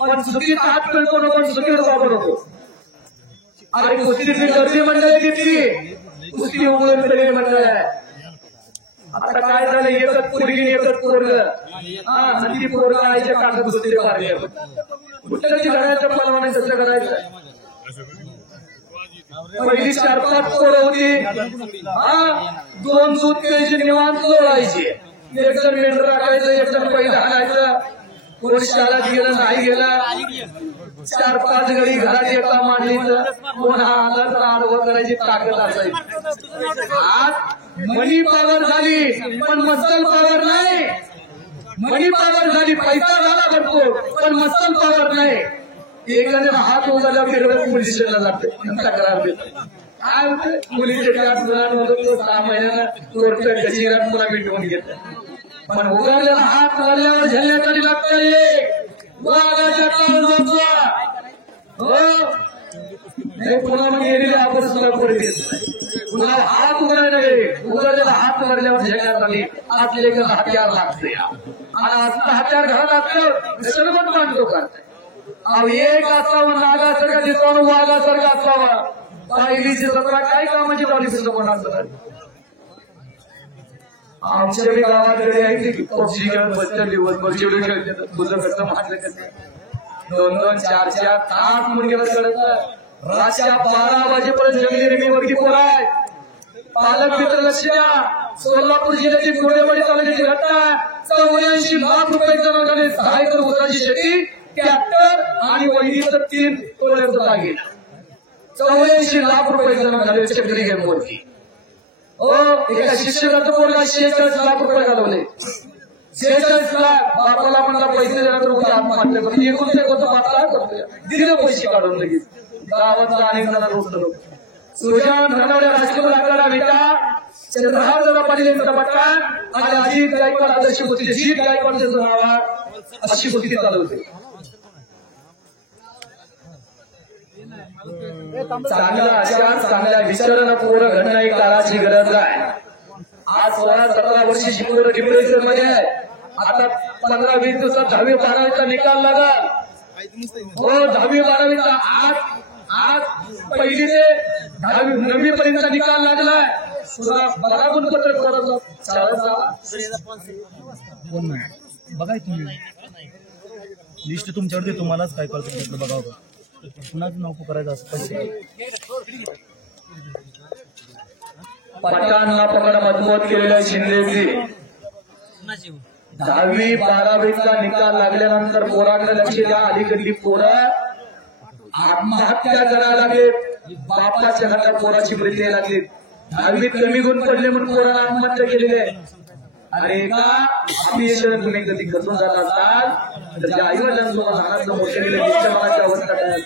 पण चुकीत हात करतो नको, पण चुकीवर वापरू नको. अरे कुस्तीतली गर्दी मंडळ घेतली, कुस्ती उघडून तरी मंडळ आहे. आता काय झालं, एकच पोरगी एकच पोरग. आणि ती पोरग आईच्या कागद कुस्ती मारले. कुठल्याची घराचं परवाना कसं करायचं. पहिली 4-5 पोरं होती. दोन दूध प्यायची निवांत जोडायची. एकदम मेंढर राखायचं, एकदम पहिलं आणायचं. कोण शाळेत गेलं नाही गेलं, 4-5 घडी घरात एका मांडलीचं कोण हा आला तर आडवं करायची ताकद असायची. आज मनी पॉवर झाली पण मसल पॉवर नाही. मनी पॉवर झाली, पैसा झाला भरपूर पण मसल पॉवर नाही. एखाद्याला हात उघडल्यावर फिरवत पोलीस स्टेशनला जाते, तक्रार देते. काय होतं, पोलीसचे 4 मुलांमधून तो 6 महिन्यानं कोर्टात कचेऱ्यात पुन्हा मिटवून घेत. पण उघडलेला हात उघडल्यावर झेलण्यासाठी लागतंय. वाघाच्या काळजाचा पुन्हा मग गेलेले आपण सुद्धा पुढे घेत. पुन्हा हात उघडायला उघडलेला हात उघडल्यावर झेलण्यासाठी आतले हत्यार लागते. आणि आजचा हत्यार घरात असतं सर्व मांडतो करताय. एक असावं नागासारखा दिसावं, वाघासारखा असावा. पहिलीची 17 काय कामाची लावली सुद्धा कोणाचं. आमच्या बी गावाकडे आहे की पक्षी खेळत बसत्या दिवसभर चिवडे खेळते. तुझं कसं मारलं कसं 2-2, 4-4 तास मुलगीला चढत. रातच्या 12 वाजेपर्यंत जंगली रेमीवरती पोराय. पालक मित्र लक्ष द्या. सोलापूर जिल्ह्याची गोडेवाडी तालुक्याची घटना. 84 लाख रुपये जमा झाले. 10 एकर ऊसाची शेती, ट्रॅक्टर आणि वहिनीचं 3 तोळ्याचं दागिना. 84 लाख रुपये जमा झाले चक्री गेमवरती. एका शिक्षकाचं पोरगा 46 लाख रुपये घालवले. 46 लाख. बापाला म्हणला पैसे देण्यानंतर उद्या आत्महत्या करतो. एकूण ते होतं बापाला करतो. दिले पैसे काढून लगेच. गावातला अनेक जण रोखलं. सुजान धनवड्या राजकीय आकडा बेटा चंद्रहार जरा पाटील यांचा पट्टा आणि अजित गायकवाड आदर्श कुस्ती, अजित गायकवाडचं नाव अशी कुस्ती चालवते. चांगला आचार, चांगल्या विचारानं पोरं घडणं ही काळाची गरज आहे. आज 16-17 वर्षाची पोरं डिप्रेशन मध्ये आहे. आता 15-20 दिवसात 10वी-12वीचा निकाल लागल. 10वी-12वीचा आज पहिली ते 9वी पर्यंत निकाल लागलाय. सुद्धा बरा गुणपत्र बघाय तुम्ही लिस्ट तुमच्याकडे, तुम्हालाच काय करतो बघावं. पुन्हाच नाव करायचं असं पैसे. पठाणला पकड मजबूत केलेल्या शिंदेची 10वी-12वीचा निकाल लागल्यानंतर पोराकडे लक्ष द्या. अलीकडली पोरं आत्महत्या करायला लागले. बापाच्या घरात पोराची प्रीती लागली. 10वीत कमी गुण पडले म्हणून पोराला आत्महत्या केलेली आहे. अरे का अपयशाने तुम्ही कधी खचून जात असाल तर ज्या आई वडिलांना तुम्हाला लहानातलं मोठे केले त्यांच्या मनाची अवस्था काय.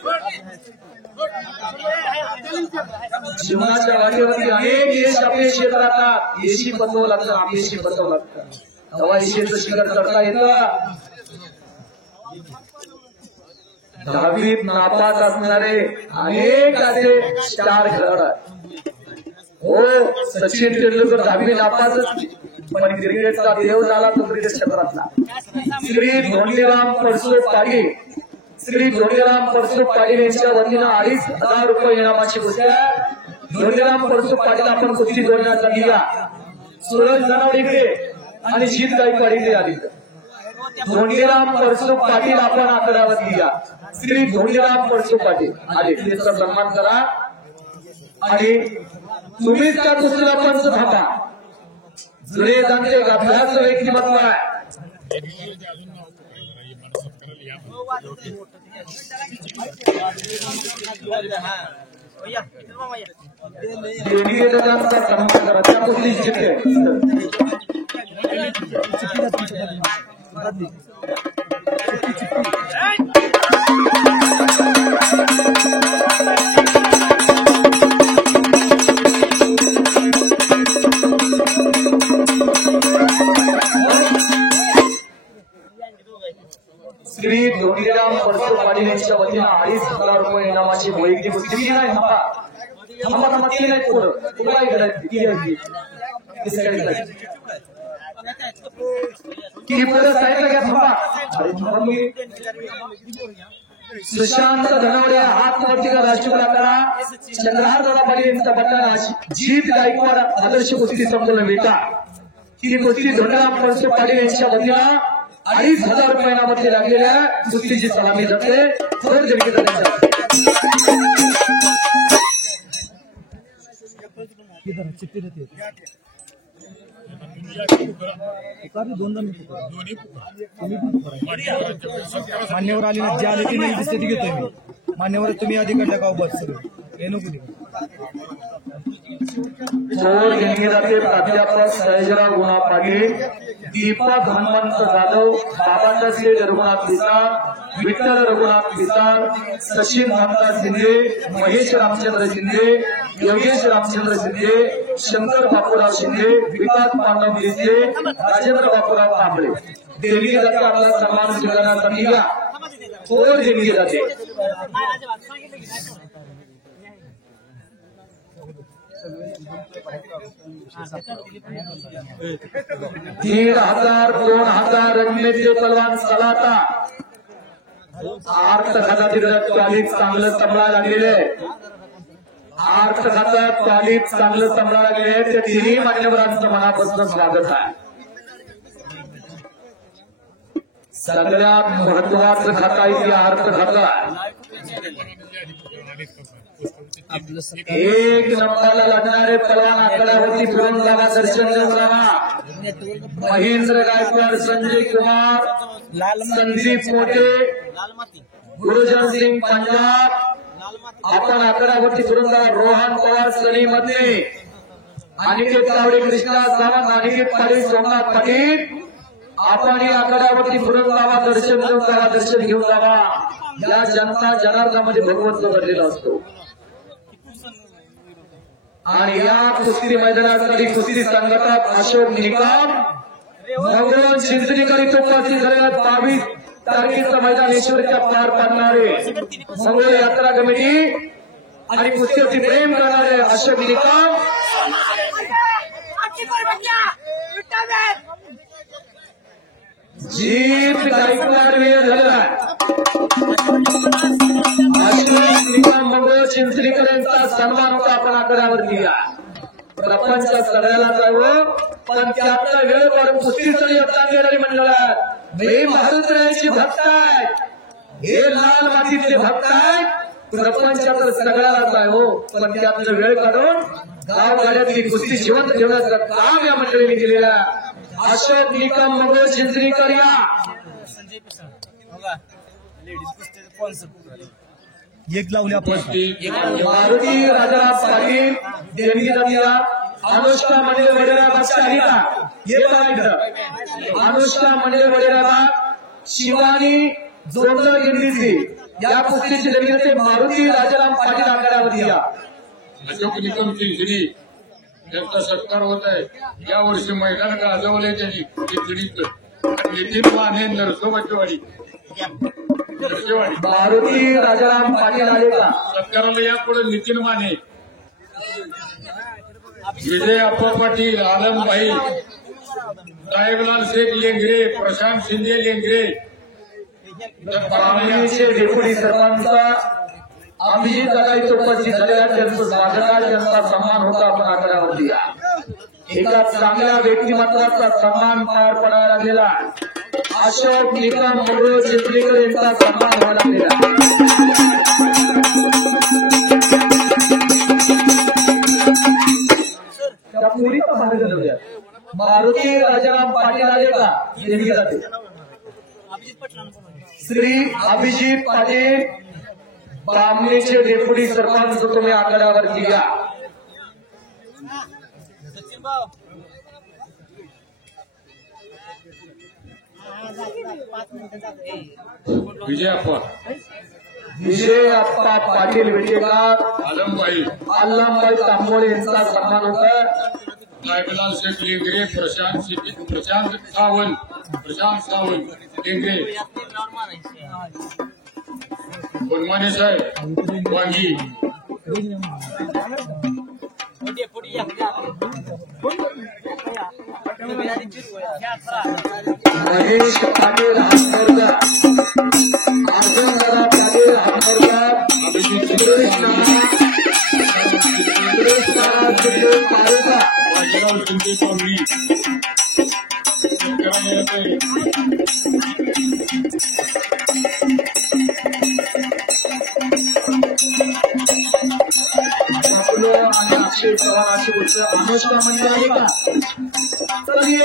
जीवनाच्या वाटेवरती अनेक यश अपयश येत राहतात. यशी बसवं लागतं, अपयशी बसवं लागतं. तेव्हा यशाचं शिखर चढता येतं. 10वीत नापास असणारे अनेक असे स्टार खेळाडू आहेत. सचिन तेंडुलकर 10वी नापासच, पण क्रिकेटचा देव झाला तो क्रिकेट क्षेत्रातला. श्री धोंडीराम परसू पाटील, श्री धोंडीराम परसू पाटील यांच्या वतीनं 2,500 रुपये इनामाची कुस्ती. धोंडीराम परसू पाटील आपण कुस्ती जोडण्यासाठी या. सूरज धनावडीकडे आणि शीत गायकवाड इकडे आली. धोंडीराम परसू पाटील आपण आकड्यावरती या. श्री धोंडीराम परसू पाटील आले, त्यांचा सन्मान करा. आणि तुम्हीच त्या कुस्तीला पंच थांबा. जुने जाणते अभ्यास व्यक्तिमत्व आहे. सन्मान करा. त्या कुस्ती जिंकते. ती नाही पुढं तुला इकडे कीपर साईडला घ्या थांबा. अरे थांबा मी सुशांत धनवडे हात वरती करा, राष्ट्रकुला करा. चंद्रहार दादा पाटील यांचा बट्टा जीत गायकवाड आदर्श कुस्ती संकुलन विटा. ही कुस्ती धोंडराम पळसो पाटील यांच्या वतीनं 2,500 रुपयांमध्ये लागलेल्या कुस्तीची सलामी जाते. थोर जमिनीचा मान्यवर आली ना, जे आले ते नाही दिसते ती घेतोय मी. मान्यवर तुम्ही अधिकडल्या गाव बस सगळं हे नको थोर घेतली जाते. प्राध्यापक सयाजीराव गुणा पाटील, दीपक हनुमंत जाधव, बाबाचा शेठ रघुनाथ पिसाळ, विठ्ठल रघुनाथ पिसाळ, सचिन रामदास शिंदे, महेश रामचंद्र शिंदे, योगेश रामचंद्र शिंदे, शंकर बापूराव शिंदे, विकास पांडव शिंदे, राजेंद्र बापूराव कांबळे. देवी जाते आपला सन्मान स्वीकारण्यासाठी या थोर देवी जाते. 1,000 2,000 रनमेचे पलवान सलाता आर्थ खात्यातील त्वालीत चांगलं संभळा लागलेले आहे. आर्थ खात्यात त्वालीत चांगलं संभळा लागलेले आहे. ते तिन्ही मान्यवरांचं मनापासून स्वागत आहे. सगळ्यात महत्वाचं खाता आहे आर्थ खाता. 1 नंबरला लढणारे पलवान आकड्यावरती फिरून जावा, दर्शन देऊन जावा. महेंद्र गायकवाड, संजय कुमार, संदीप मोठे, गुरुजन सिंग पंजाब. आपण आकड्यावरती फिरून जावा. रोहन पवार, सनी मध्ये, अनिकेत तावडे, कृष्णा सावंत, अनिकेत पाटील, सोमनाथ पाटील. आपण या आकड्यावरती फिरून जावा, दर्शन देऊन जावा, दर्शन घेऊन जावा. या जनता जनार्दनामध्ये भगवंत घडलेला असतो. आणि या कुस्ती मैदानासाठी कुस्ती संघटक अशोक निकम, भगवान चिंचणीकर इथं उपस्थित झालेल्या 22 तारखेचं मैदान ईश्वरच्या पार पाडणारे मंगळ यात्रा कमिटी आणि कुस्तीवरती प्रेम करणारे अशोक निकम. जीत गायकवाड वेळ झालेला आहे. अशोक निकम मंगळ चिंचणीकर यांचा सन्मान होता आपण आकड्यावरती या. प्रपंच सगळ्यालाच आहे हो, पण त्यातला वेळ काढून कुस्तीसाठी योगदान देणारी मंडळ आहेत. हे महाराष्ट्राचे भक्त आहेत, हे लाल मातीतले भक्त आहेत. प्रपंचात सगळ्यालाच आहे हो, पण त्यातला वेळ काढून गावगाड्यातली कुस्ती जिवंत ठेवण्याचं काम या मंडळीने केलेलं आहे. अशोक निकम मंगळ चिंचणीकर या. एक लावली आपण. मारुती राजाराम पाटील, देवी जातीला अनुष्का मंडळ वडेरा बादशाहीला अनुष्का मंडळ वडेरा शिवानी जोडर गिरलीची या कुस्तीची जमीन मारुती राजाराम पाटील आकड्यावरती या. अशोक निकम चिंचणी यांचा सत्कार होत आहे. या वर्षी मैदान गाजवले त्यांनी चिंचणीत. नितीन माने, नरसोबाचीवाडी, मारुती राजाराम पाटील आले का सत्काराला या पुढे नितीन माने, विजय अप्पा पाटील, आलमभाई, साहेबलाल शेख लेंगरे, प्रशांत शिंदे लेंगरे, बामणीचे डेप्युटी सरपंच अभिजित दादा इथं उपस्थित झालेल्या त्यांचं स्वागत आहे. त्यांचा सन्मान होता आपण आकड्यावरती या. एका चांगल्या व्यक्तिमत्वाचा सन्मान पार पडायला लागलेला अशोक निकम मंगळ चिंचणीकर यांचा सन्मान व्हायला लागलेला. त्या पुरीचा भाग घडवूया. मारुती राजाराम पाटील आले का देवी जाते. श्री अभिजित पाटील बामणीचे डेप्युटी सरपंच तुम्ही आकड्यावरती या. विजय अप्पा पाटील विटेकर, आलमबाई तांबोळे यांचा सन्मान होता. साहेबलाल शेख लेंगरे, प्रशांत सावंत लेंगरे, बोलमाने साहेब वांगी, महेश पाटील हातमोर्गा, अर्जुनदादा पाटील हातमोर्गा, सुरेश नाना सिद्धू पारुका, बाजीराव शिंदे कॉलनी आणि अक्षय चव्हाण अशी गोष्ट अनुष्का म्हणजे आली का? तर ये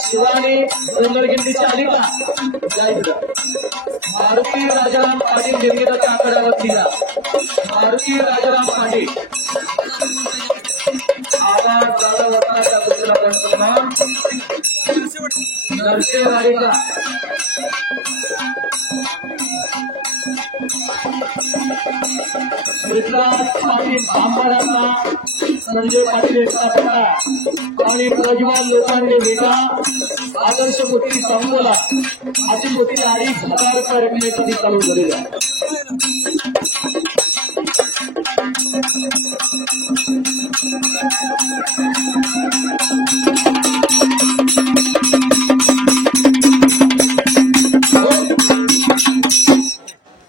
शिवानी डोंगरगिंडीची आली का? मारुती राजाराम पाटील निर्मिताच्या आकड्यावरतीला मारुती राजाराम पाटील आवाज दादा वरणाच्या कुठला पण नरसे वारिका पृथ्वीराज पाटील आंबारांना संजय पाटील यांचा पट्टा आणि प्रज्वल लोकांनी वेगा आदर्श गोष्टी संपवला अशी गोष्टी 2,500 रुपये रकमेसाठी चालू झालेली आहे.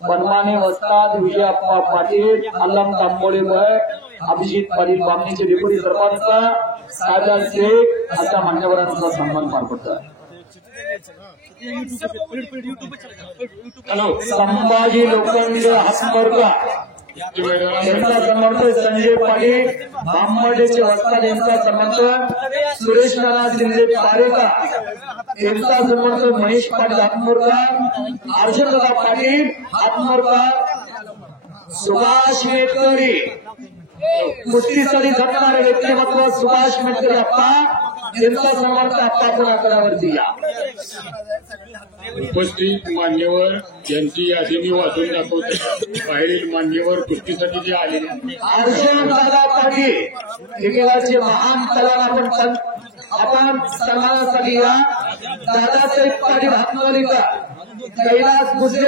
मनमाने वस्ताद विजयप्पा पाटील आलम तांबोळे वय अभिजित पाटील बामणीचे डेप्युटी सरपंच साजद शेख अशा मान्यवरांचा सन्मान पार पडतो. हॅलो संभाजी लोखंडे हातमोर्गा यांचा सन्मान संजय पाटील बामणेचे वस्ताद यांचा सन्मान सुरेश नाना शिंदे पारेका यांचा सन्मान महेश पाटील हातमोर्गा अर्जुनदादा पाटील हातमोर्गा सुभाष मेटकरी कुस्तीसाठी झटणारे व्यक्तिमत्व सुभाष मेटकरी अप्पा यांचा सन्मान अप्पा पण आकड्यावरती या. उपस्थित मान्यवर यांची यादी मी वाचून दाखवतो. बाहेरील मान्यवर कुस्तीसाठी जे आलेले अर्जुनदादा पाटील एकेकाचे महान कलाकार आपण सन्मानासाठी या. दादासाहेब पाटील हातमोर्गा कैलास भुजले